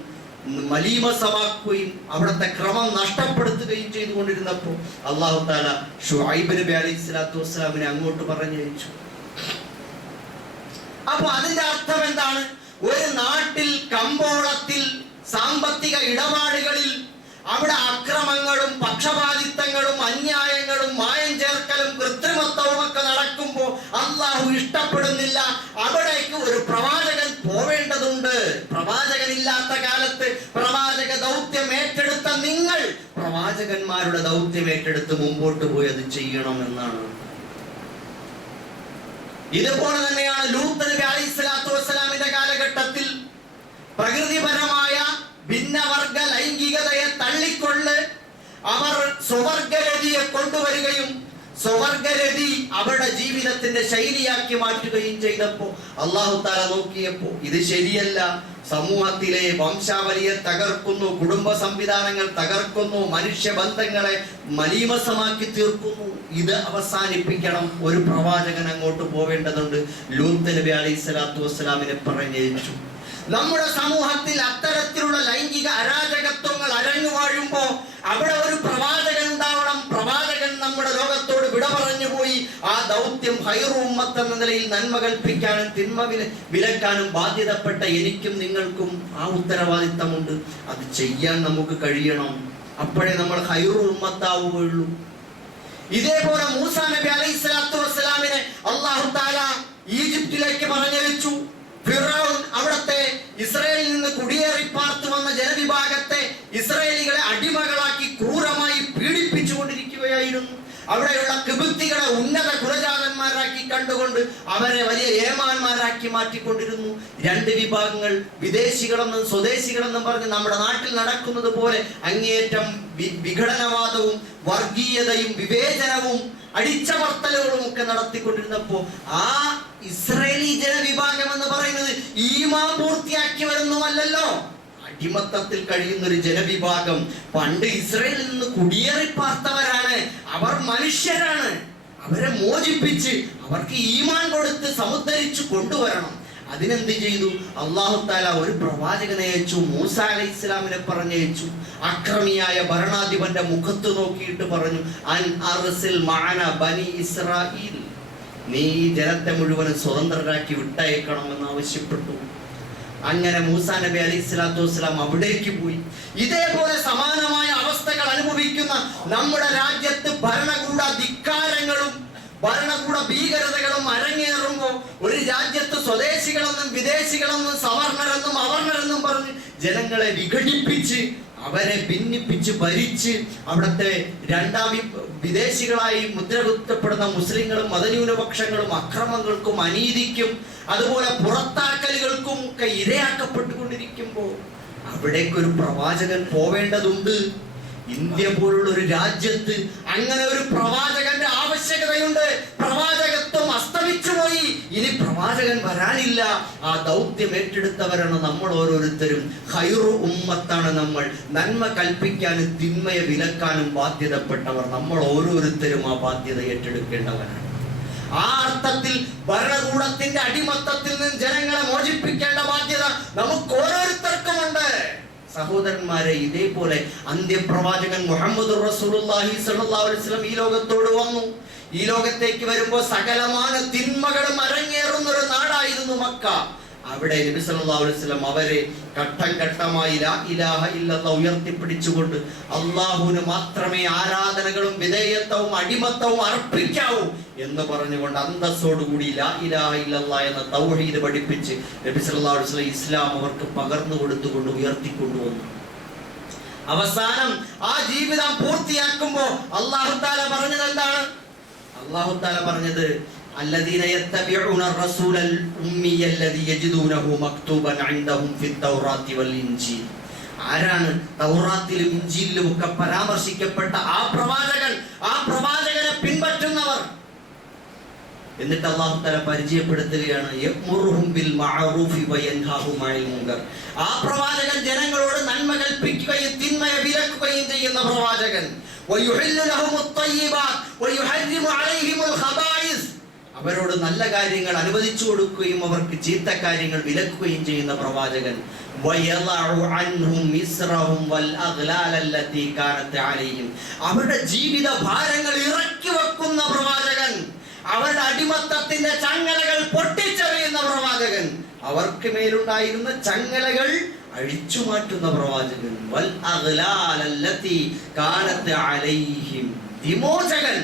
മലീമസമാക്കുകയും അവിടുത്തെ ക്രമം നഷ്ടപ്പെടുത്തുകയും ചെയ്തുകൊണ്ടിരുന്നപ്പോൾ അല്ലാഹു തആല ശുഐബ് നബി അലൈഹിസ്സലാത്തു വസ്സലാമിനെ അങ്ങോട്ട് പറഞ്ഞയച്ചു. അപ്പൊ അതിന്റെ അർത്ഥം എന്താണ്? ഒരു നാട്ടിൽ കമ്പോളത്തിൽ സാമ്പത്തിക ഇടപാടുകളിൽ അവിടെ അക്രമങ്ങളും പക്ഷപാതിത്വങ്ങളും അന്യായങ്ങളും മായം ചേർക്കലും കൃത്രിമത്വവും ഒക്കെ നടക്കുമ്പോൾ അള്ളാഹു ഇഷ്ടപ്പെടുന്നില്ല. അവിടേക്ക് ഒരു പ്രവാചകൻ പോവേണ്ടതുണ്ട്. പ്രവാചകനില്ലാത്ത കാലത്ത് പ്രവാചക ദൗത്യം ഏറ്റെടുത്ത നിങ്ങൾ പ്രവാചകന്മാരുടെ ദൗത്യം ഏറ്റെടുത്ത് മുമ്പോട്ട് പോയി അത് ചെയ്യണമെന്നാണ്. ഇതുപോലെ തന്നെയാണ് ലൂത്ത് നബി അലൈഹിസ്സലാത്തു വസ്സലാമിന്റെ കാലഘട്ടത്തിൽ പ്രകൃതിപരമായ ഭിന്നവർഗ ലൈംഗികതയെ തള്ളിക്കൊണ്ട് അവർ സ്വവർഗരതിയെ കൊണ്ടുവരികയും സ്വവർഗരതി അവരുടെ ജീവിതത്തിന്റെ ശൈലിയാക്കി മാറ്റുകയും ചെയ്തപ്പോൾ അല്ലാഹു തആല നോക്കിയപ്പോൾ ഇത് ശരിയല്ല, സമൂഹത്തിലെ വംശാവലിയെ തകർക്കുന്നു, കുടുംബ സംവിധാനങ്ങൾ തകർക്കുന്നു, മനുഷ്യബന്ധങ്ങളെ മലീമസമാക്കി തീർക്കുന്നു. ഇത് അവസാനിപ്പിക്കണം. ഒരു പ്രവാചകൻ അങ്ങോട്ട് പോവേണ്ടതുണ്ട്. ലൂത്ത് നബി അലൈഹിസ്സലാത്തു വസ്സലാമിനെ പറഞ്ഞയച്ചു. നമ്മുടെ സമൂഹത്തിൽ അത്തരത്തിലുള്ള ലൈംഗിക അരാജകത്വങ്ങൾ അരങ്ങു വാഴുമ്പോ അവിടെ ഒരു പ്രവാചകൻ ഉണ്ടാവണം. പ്രവാചകൻ നമ്മുടെ ലോകത്തോട് വിട പറഞ്ഞു പോയി. ആ ദൗത്യം ഖൈറു ഉമ്മത്ത് എന്ന നിലയിൽ നന്മ കൽപ്പിക്കാനും തിന്മ വിലക്കാനും ബാധ്യതപ്പെട്ട എനിക്കും നിങ്ങൾക്കും ആ ഉത്തരവാദിത്തമുണ്ട്. അത് ചെയ്യാൻ നമുക്ക് കഴിയണം. അപ്പോഴേ നമ്മൾ ഖൈറു ഉമ്മത്താവുകയുള്ളൂ. ഇതേപോലെ മൂസാ നബി അലൈഹിസ്സലാത്തു വസ്സലാമിനെ അല്ലാഹു തആല ഈജിപ്തിലേക്ക് പറഞ്ഞയച്ചു. ഫിറഔൻ അവിടത്തെ ഇസ്രായേലിൽ നിന്ന് കുടിയേറി പാർത്തു വന്ന ജനവിഭാഗത്തെ ഇസ്രായേലികളെ അടിമകളാക്കി ക്രൂരമായി പീഡിപ്പിച്ചുകൊണ്ടിരിക്കുകയായിരുന്നു. അവിടെയുള്ള കിബുത്തികളെ ഉന്നത കുലജാതന്മാരാക്കി കണ്ടുകൊണ്ട് അവരെ വലിയ ഏമാന്മാരാക്കി മാറ്റിക്കൊണ്ടിരുന്നു. രണ്ട് വിഭാഗങ്ങൾ, വിദേശികളെന്നും സ്വദേശികളെന്നും പറഞ്ഞ് നമ്മുടെ നാട്ടിൽ നടക്കുന്നത് പോലെ അങ്ങേയറ്റം വിഘടനവാദവും വർഗീയതയും വിവേചനവും അടിച്ചമർത്തലുകളും ഒക്കെ നടത്തിക്കൊണ്ടിരുന്നപ്പോ ആ ഇസ്രായേലി ജനവിഭാഗം എന്ന് പറയുന്നത് ഈമാൻ പൂർത്തിയാക്കിയവരൊന്നുമല്ലല്ലോ. അടിമത്തത്തിൽ കഴിയുന്ന ഒരു ജനവിഭാഗം പണ്ട് ഇസ്രായേലിൽ നിന്ന് കുടിയേറി പാർത്തവരാണ്. അവർ മനുഷ്യരാണ്. അവരെ മോചിപ്പിച്ച് അവർക്ക് ഈമാൻ കൊടുത്ത് സമുദ്ധരിച്ചു കൊണ്ടുവരണം. അതിനെന്ത് ചെയ്തു? അല്ലാഹു തആല ഒരു പ്രവാചകനെ അയച്ചു. മൂസാ അലൈഹിസ്സലാമിനെ പറഞ്ഞയച്ചു. അക്രമിയായ ഭരണാധിപന്റെ മുഖത്ത് നോക്കിയിട്ട് പറഞ്ഞു, അൻ അർസിൽ മഅന ബനി ഇസ്രായീൽ, നീ ഈ ജനത്തെ മുഴുവനും സ്വതന്ത്രരാക്കി വിട്ടയക്കണമെന്ന് ആവശ്യപ്പെട്ടു. അങ്ങനെ മൂസാ നബി അലൈഹിസ്സലാത്തു വസ്സലാം അവിടേക്ക് പോയി. ഇതേപോലെ സമാനമായ അവസ്ഥകൾ അനുഭവിക്കുന്ന നമ്മുടെ രാജ്യത്ത് ഭരണകൂട ധിക്കാരങ്ങളും ഭരണകൂട ഭീകരതകളും അരങ്ങേറുമ്പോൾ ഒരു രാജ്യത്ത് സ്വദേശികളെന്നും വിദേശികളെന്നും സവർണരെന്നും അവർണരെന്നും പറഞ്ഞ് ജനങ്ങളെ വിഘടിപ്പിച്ച് അവരെ ഭിന്നിപ്പിച്ച് ഭരിച്ച് അവിടുത്തെ രണ്ടാം വിദേശികളായി മുദ്രകുത്തപ്പെടുന്ന മുസ്ലിങ്ങളും മതന്യൂനപക്ഷങ്ങളും അക്രമങ്ങൾക്കും അനീതിക്കും അതുപോലെ പുറത്താക്കലുകൾക്കും ഒക്കെ ഇരയാക്കപ്പെട്ടുകൊണ്ടിരിക്കുമ്പോൾ അവിടേക്കൊരു പ്രവാചകൻ പോവേണ്ടതുണ്ട്. ഇന്ത്യ പോലുള്ള ഒരു രാജ്യത്ത് അങ്ങനെ ഒരു പ്രവാചകന്റെ ആവശ്യകതയുണ്ട്. പ്രവാചകത്വം അസ്തമിച്ചു പോയി. ഇനി പ്രവാചകൻ വരാനില്ല. ആ ദൗത്യം ഏറ്റെടുത്തവരാണ് നമ്മൾ ഓരോരുത്തരും. ഖൈറു ഉമ്മത്താണ് നമ്മൾ. നന്മ കൽപ്പിക്കാനും തിന്മയെ വിലക്കാനും ബാധ്യതപ്പെട്ടവർ നമ്മൾ ഓരോരുത്തരും ആ ബാധ്യത ഏറ്റെടുക്കേണ്ടവരാണ്. ആ അർത്ഥത്തിൽ ഭരണകൂടത്തിന്റെ അടിമത്തത്തിൽ നിന്ന് ജനങ്ങളെ മോചിപ്പിക്കേണ്ട ബാധ്യത നമുക്ക് ഓരോരുത്തർക്കുമുണ്ട്. സഹോദരന്മാരെ, ഇതേപോലെ അന്ത്യപ്രവാചകൻ മുഹമ്മദ് റസൂലുള്ളാഹി സ്വല്ലല്ലാഹു അലൈഹി വസല്ലം ഈ ലോകത്തോട് വന്നു. ഈ ലോകത്തേക്ക് വരുമ്പോൾ സകലമാന തിന്മകളും അരങ്ങേറുന്ന ഒരു നാടായിരുന്നു മക്ക. അവിടെ നബി സല്ലല്ലാഹു അലൈഹി വസല്ലം അവരെ ഘട്ടം ഘട്ടമായി ലാ ഇലാഹ ഇല്ലല്ലാഹ് ഉയർത്തിപ്പിടിച്ചുകൊണ്ട് അല്ലാഹുവിന് മാത്രമേ ആരാധനകളും വിധേയത്വവും അടിമത്തവും അർപ്പിക്കാവൂ എന്ന് പറഞ്ഞുകൊണ്ട് അന്തസ്സോടുകൂടി ലാ ഇലാഹ ഇല്ലല്ലാഹ് എന്ന തൗഹീദ് പഠിപ്പിച്ച് നബി സല്ലല്ലാഹു അലൈഹി വസല്ലം ഇസ്ലാം അവർക്ക് പകർന്നു കൊടുത്തുകൊണ്ട് ഉയർത്തിക്കൊണ്ടുവന്നു. അവസാനം ആ ജീവിതം പൂർത്തിയാക്കുമ്പോൾ അല്ലാഹു തആല പറഞ്ഞത് എന്താണ്? അല്ലാഹു തആല പറഞ്ഞത് الذين يتبعون الرسول الأمي الذي يجدونه مكتوبا عندهم في التوراة والإنجيل. ആരാണ് തൗറാത്തിലും ഇൻജീലിലും ഒക്കെ പരാമർശിക്കപ്പെട്ട ആ പ്രവാചകനെ പിൻപറ്റുന്നവർ? എന്നിട്ട് അല്ലാഹു തആല പരിചയപ്പെടുത്തുകയാണ് യഅ്മുറുഹും ബിൽ മഅറൂഫി വയൻഹാഹും അനിൽ മുൻകർ. ആ പ്രവാചകൻ ജനങ്ങളോട് നന്മ കൽപ്പിക്കുകയും തിന്മയെ വിലക്കുകയും ചെയ്യുന്ന പ്രവാചകൻ. വയുഹില്ലു ലഹുമുത് തയ്യിബാത്ത് വയുഹർരിമു അലൈഹിമുൽ ഖബായിസ്. അവരോട് നല്ല കാര്യങ്ങൾ അനുവദിച്ചു കൊടുക്കുകയും അവർക്ക് ചീത്ത കാര്യങ്ങൾ വിലക്കുകയും ചെയ്യുന്ന പ്രവാചകൻ. അവരുടെ ജീവിത ഭാരങ്ങൾ ഇറക്കി വെക്കുന്ന പ്രവാചകൻ. അവരുടെ അടിമത്തത്തിന്റെ ചങ്ങലകൾ പൊട്ടിച്ചെറിയുന്ന പ്രവാചകൻ. അവർക്ക് മേലുണ്ടായിരുന്ന ചങ്ങലകൾ അഴിച്ചു മാറ്റുന്ന പ്രവാചകൻ. വിമോചകൻ.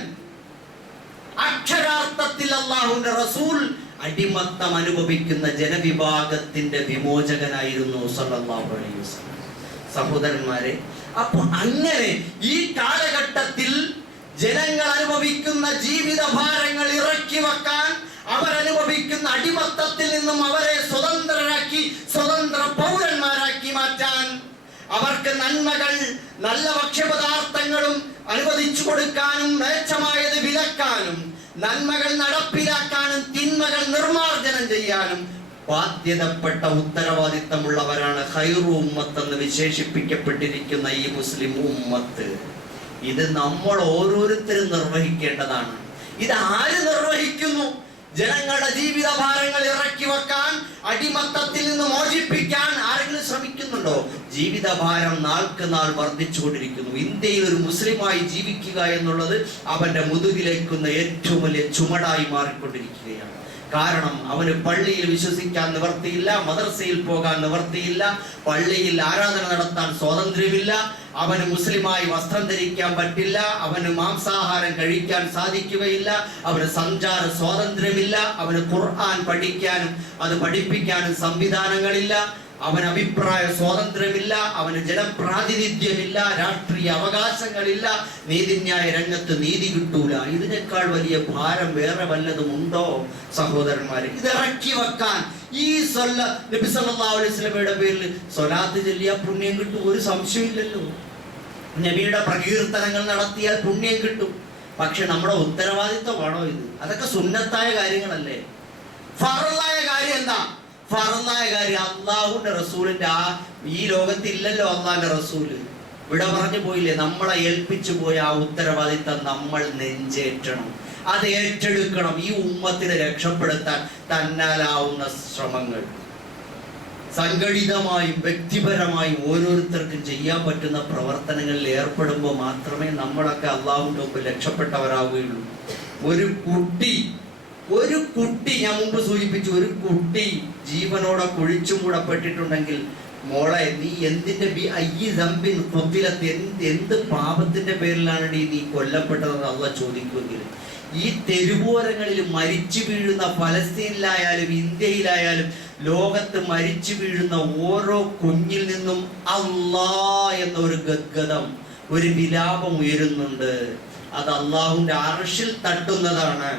അക്ഷരാർത്ഥത്തിൽ അല്ലാഹുവിന്റെ റസൂൽ അടിമത്തം അനുഭവിക്കുന്ന ജനവിഭാഗത്തിന്റെ വിമോചകനായിരുന്നു സല്ലല്ലാഹു അലൈഹി വസല്ലം. സഹോദരന്മാരെ, അപ്പോൾ അങ്ങനെ ഈ കാലഘട്ടത്തിൽ ജനങ്ങൾ അനുഭവിക്കുന്ന ജീവിത ഭാരങ്ങൾ ഇറക്കി വെക്കാൻ, അവരനുഭവിക്കുന്ന അടിമത്തത്തിൽ നിന്നും അവരെ സ്വതന്ത്രരാക്കി സ്വതന്ത്ര പൗരന്മാരാക്കി മാറ്റാൻ, അവർക്ക് നന്മകൾ നല്ല ഭക്ഷ്യപദാർത്ഥങ്ങളും അനുവദിച്ചു കൊടുക്കാനും മേച്ഛമായത് വിലക്കാനും, നന്മകൾ നടപ്പിലാക്കാനും തിന്മകൾ നിർമാർജനം ചെയ്യാനും ബാധ്യതപ്പെട്ട ഉത്തരവാദിത്തമുള്ളവരാണ് ഖൈറു ഉമ്മത്ത് എന്ന് വിശേഷിപ്പിക്കപ്പെട്ടിരിക്കുന്ന ഈ മുസ്ലിം ഉമ്മത്ത്. ഇത് നമ്മൾ ഓരോരുത്തരും നിർവഹിക്കേണ്ടതാണ്. ഇത് ആര് നിർവഹിക്കുന്നു? ജനങ്ങളുടെ ജീവിത ഭാരങ്ങൾ ഇറക്കി വെക്കാൻ, അടിമത്തത്തിൽ നിന്ന് മോചിപ്പിക്കാൻ ആരെങ്കിലും ശ്രമിക്കുന്നുണ്ടോ? ജീവിതഭാരം നാൾക്ക് നാൾ വർദ്ധിച്ചുകൊണ്ടിരിക്കുന്നു. ഇന്ത്യയിൽ ഒരു മുസ്ലിമായി ജീവിക്കുക എന്നുള്ളത് അവന്റെ മുതുകിലേക്കുന്ന ഏറ്റവും വലിയ ചുമടായി മാറിക്കൊണ്ടിരിക്കുകയാണ്. കാരണം അവന് പള്ളിയിൽ വിശ്വസിക്കാൻ നിവർത്തിയില്ല, മദ്രസയിൽ പോകാൻ നിവർത്തിയില്ല, പള്ളിയിൽ ആരാധന നടത്താൻ സ്വാതന്ത്ര്യമില്ല, അവന് മുസ്ലിമായി വസ്ത്രം ധരിക്കാൻ പറ്റില്ല, അവന് മാംസാഹാരം കഴിക്കാൻ സാധിക്കുകയില്ല, അവന് സഞ്ചാര സ്വാതന്ത്ര്യമില്ല, അവന് ഖുർആൻ പഠിക്കാനും അത് പഠിപ്പിക്കാനും സംവിധാനങ്ങളില്ല, അവന് അഭിപ്രായ സ്വാതന്ത്ര്യമില്ല, അവന് ജനപ്രാതിനിധ്യമില്ല, രാഷ്ട്രീയ അവകാശങ്ങളില്ല, നീതിന്യായ രംഗത്ത് നീതി കിട്ടൂല. ഇതിനേക്കാൾ വലിയ ഭാരം വേറെ വല്ലതും ഉണ്ടോ സഹോദരന്മാരെ? ഇത് ഇറക്കി വെക്കാൻ ഈ നബി സല്ലല്ലാഹു അലൈഹി വസല്ലമയുടെ പേരിൽ സ്വലാത്ത് ചൊല്ലിയ പുണ്യം കിട്ടും, ഒരു സംശയമില്ലല്ലോ. നബിയുടെ പ്രകീർത്തനങ്ങൾ നടത്തിയാൽ പുണ്യം കിട്ടും. പക്ഷെ നമ്മുടെ ഉത്തരവാദിത്വമാണോ ഇത്? അതൊക്കെ സുന്നത്തായ കാര്യങ്ങളല്ലേ? ഫർളായ കാര്യം എന്താ? ഫർളായ കാര്യം അല്ലാഹുവിന്റെ റസൂലിന്റെ ഈ ലോകത്തില്ലല്ലോ. അല്ലാഹുവിന്റെ റസൂല് ഇവിടെ പറഞ്ഞു പോയില്ലേ, നമ്മളെ ഏൽപ്പിച്ചു പോയ ആ ഉത്തരവാദിത്തം നമ്മൾ നെഞ്ചേറ്റണം, അത് ഏറ്റെടുക്കണം. ഈ ഉമ്മത്തിനെ രക്ഷപ്പെടുത്താൻ തന്നാലാവുന്ന ശ്രമങ്ങൾ സംഘടിതമായും വ്യക്തിപരമായും ഓരോരുത്തർക്കും ചെയ്യാൻ പറ്റുന്ന പ്രവർത്തനങ്ങളിൽ ഏർപ്പെടുമ്പോൾ മാത്രമേ നമ്മളൊക്കെ അല്ലാഹുവിന്റെ മുമ്പിൽ രക്ഷപ്പെട്ടവരാവുകയുള്ളൂ. ഒരു കുട്ടി ഞാൻ മുമ്പ് സൂചിപ്പിച്ചു, ഒരു കുട്ടി ജീവനോടെ കുഴിച്ചു മൂടപ്പെട്ടിട്ടുണ്ടെങ്കിൽ, മോളെ നീ എന്തിന്റെ എന്ത് പാപത്തിന്റെ പേരിലാണ് നീ കൊല്ലപ്പെട്ടതെന്ന് അള്ളാഹ് ചോദിക്കുമെങ്കിൽ, ഈ തെരുവോരങ്ങളിൽ മരിച്ചു വീഴുന്ന, ഫലസ്തീനിലായാലും ഇന്ത്യയിലായാലും ലോകത്ത് മരിച്ചു വീഴുന്ന ഓരോ കുഞ്ഞിൽ നിന്നും അല്ലാഹ് എന്ന ഒരു ഗദ്ഗതം, ഒരു വിലാപം ഉയരുന്നുണ്ട്. അത് അല്ലാഹുവിന്റെ അർശിൽ തട്ടുന്നതാണ്.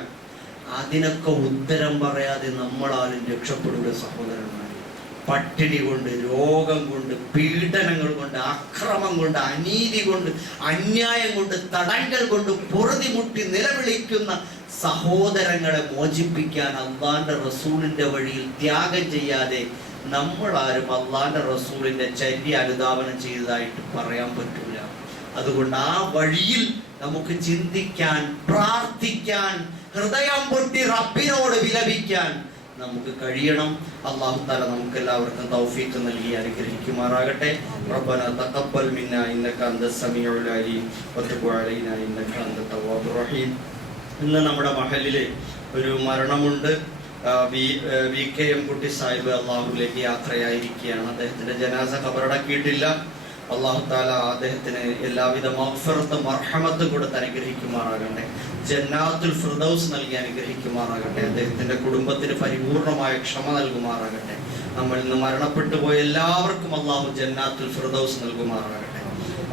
അതിനൊക്കെ ഉത്തരം പറയാതെ നമ്മളാരും രക്ഷപ്പെടുക സഹോദരന്മാരെ. പട്ടിണി കൊണ്ട്, രോഗം കൊണ്ട്, പീഡനങ്ങൾ കൊണ്ട്, അക്രമം കൊണ്ട്, അനീതി കൊണ്ട്, അന്യായം കൊണ്ട്, തടങ്കൽ കൊണ്ട് പൊറുതിമുട്ടി നിലവിളിക്കുന്ന സഹോദരങ്ങളെ മോചിപ്പിക്കാൻ അല്ലാഹുവിന്റെ റസൂലിന്റെ വഴിയിൽ ത്യാഗം ചെയ്യാതെ നമ്മളാരും അല്ലാഹുവിന്റെ റസൂലിന്റെ ചര്യ അനുധാവനം ചെയ്തതായിട്ട് പറയാൻ പറ്റൂല. അതുകൊണ്ട് ആ വഴിയിൽ നമുക്ക് ചിന്തിക്കാൻ, പ്രാർത്ഥിക്കാൻ, ഹൃദയം പൊട്ടി റബ്ബിനോട് വിലപിക്കാൻ നമുക്ക് കഴിയണം. അല്ലാഹു തആല നമുക്ക് എല്ലാവർക്കും തൗഫീഖ് നൽകി അനുഗ്രഹിക്കുമാറാകട്ടെ. റബ്ബന തഖബ്ബൽ മിന്നാ ഇന്നക അന്തസ് സമീഉൽ അലീം വതുബ് അലൈനാ ഇന്നക അന്തത് തവ്വാബുർ റഹീം. ഇന്ന് നമ്മുടെ മഹല്ലിൽ ഒരു മരണമുണ്ട്. വി കെ എം കുട്ടി സാഹിബ് അള്ളാഹുലേക്ക് യാത്രയായിരിക്കുകയാണ്. അദ്ദേഹത്തിന്റെ ജനാസ ഖബറടക്കിയിട്ടില്ല. അള്ളാഹു താല അദ്ദേഹത്തിന് എല്ലാവിധ മഗ്ഫിറത്തും മർഹമത്തും കൊടുത്ത് അനുഗ്രഹിക്കുമാറാകട്ടെ. ജന്നാത്തുൽ ഫിർദൗസ് നൽകി അനുഗ്രഹിക്കുമാറാകട്ടെ. അദ്ദേഹത്തിന്റെ കുടുംബത്തിന് പരിപൂർണമായ ക്ഷമ നൽകുമാറാകട്ടെ. നമ്മൾ ഇന്ന് മരണപ്പെട്ടു പോയ എല്ലാവർക്കും അള്ളാഹു ജന്നാത്തുൽ ഫിർദൗസ് നൽകുമാറാകട്ടെ.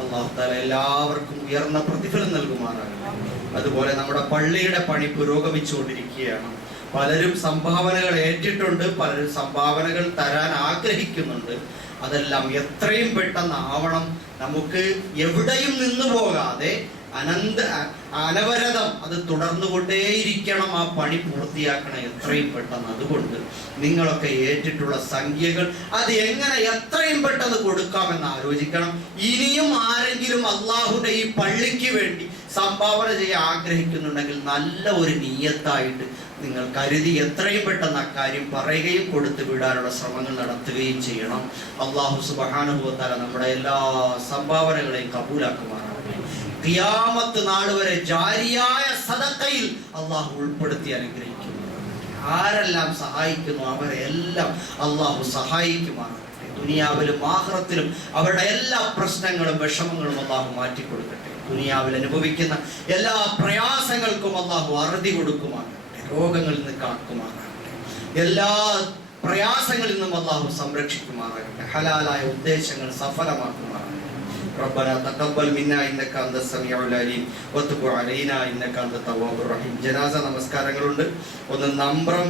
അള്ളാഹു താല എല്ലാവർക്കും ഉയർന്ന പ്രതിഫലം നൽകുമാറാകട്ടെ. അതുപോലെ നമ്മുടെ പള്ളിയുടെ പണി പുരോഗമിച്ചുകൊണ്ടിരിക്കുകയാണ്. പലരും സംഭാവനകൾ ഏറ്റിട്ടുണ്ട്, പലരും സംഭാവനകൾ തരാൻ ആഗ്രഹിക്കുന്നുണ്ട്. അതെല്ലാം എത്രയും പെട്ടെന്ന് ആവണം. നമുക്ക് എവിടെയും നിന്നു പോകാതെ അനവരതം അത് തുടർന്നുകൊണ്ടേയിരിക്കണം. ആ പണി പൂർത്തിയാക്കണം എത്രയും പെട്ടെന്ന്. അതുകൊണ്ട് നിങ്ങളൊക്കെ ഏറ്റിട്ടുള്ള സംഖ്യകൾ അത് എങ്ങനെ എത്രയും പെട്ടെന്ന് കൊടുക്കാമെന്ന് ആലോചിക്കണം. ഇനിയും ആരെങ്കിലും അള്ളാഹുവിന്റെ ഈ പള്ളിക്ക് വേണ്ടി സംഭാവന ചെയ്യാൻ ആഗ്രഹിക്കുന്നുണ്ടെങ്കിൽ നല്ല ഒരു നീയത്തായിട്ട് നിങ്ങൾ കരുതി എത്രയും പെട്ടെന്ന് അക്കാര്യം പറയുകയും കൊടുത്തു വിടാനുള്ള ശ്രമങ്ങൾ നടത്തുകയും ചെയ്യണം. അള്ളാഹു സുബ്ഹാനഹു വ തആല നമ്മുടെ എല്ലാ സംഭാവനകളെയും കബൂലാക്കുമാറാകട്ടെ. ഖിയാമത്ത് നാൾ വരെ ജാരിയായ സദഖയിൽ അള്ളാഹു ഉൾപ്പെടുത്തി അനുഗ്രഹിക്കും. ആരെല്ലാം സഹായിക്കുന്നു അവരെ എല്ലാം അള്ളാഹു സഹായിക്കുമാറാകട്ടെ. ദുനിയാവിലും ആഖിറത്തിലും അവരുടെ എല്ലാ പ്രശ്നങ്ങളും വിഷമങ്ങളും അള്ളാഹു മാറ്റിക്കൊടുക്കട്ടെ. ദുനിയാവിൽ അനുഭവിക്കുന്ന എല്ലാ പ്രയാസങ്ങൾക്കും അള്ളാഹു അറുതി കൊടുക്കുമാറാകട്ടെ. രോഗങ്ങളിൽ നിന്ന് കാക്കുമാറാകട്ടെ. എല്ലാ പ്രയാസങ്ങളിൽ നിന്നും അള്ളാഹു സംരക്ഷിക്കുമാറാകട്ടെ. ഹലാലായ ഉദ്ദേശങ്ങൾ സഫലമാക്കുമാറാകട്ടെ. ربنا تقبل منا انك انت السميع العليم وتب علينا انك انت التواب الرحيم. ജനാസ നമസ്കാരങ്ങളുണ്ട്. ഒന്ന് നമ്പ്രം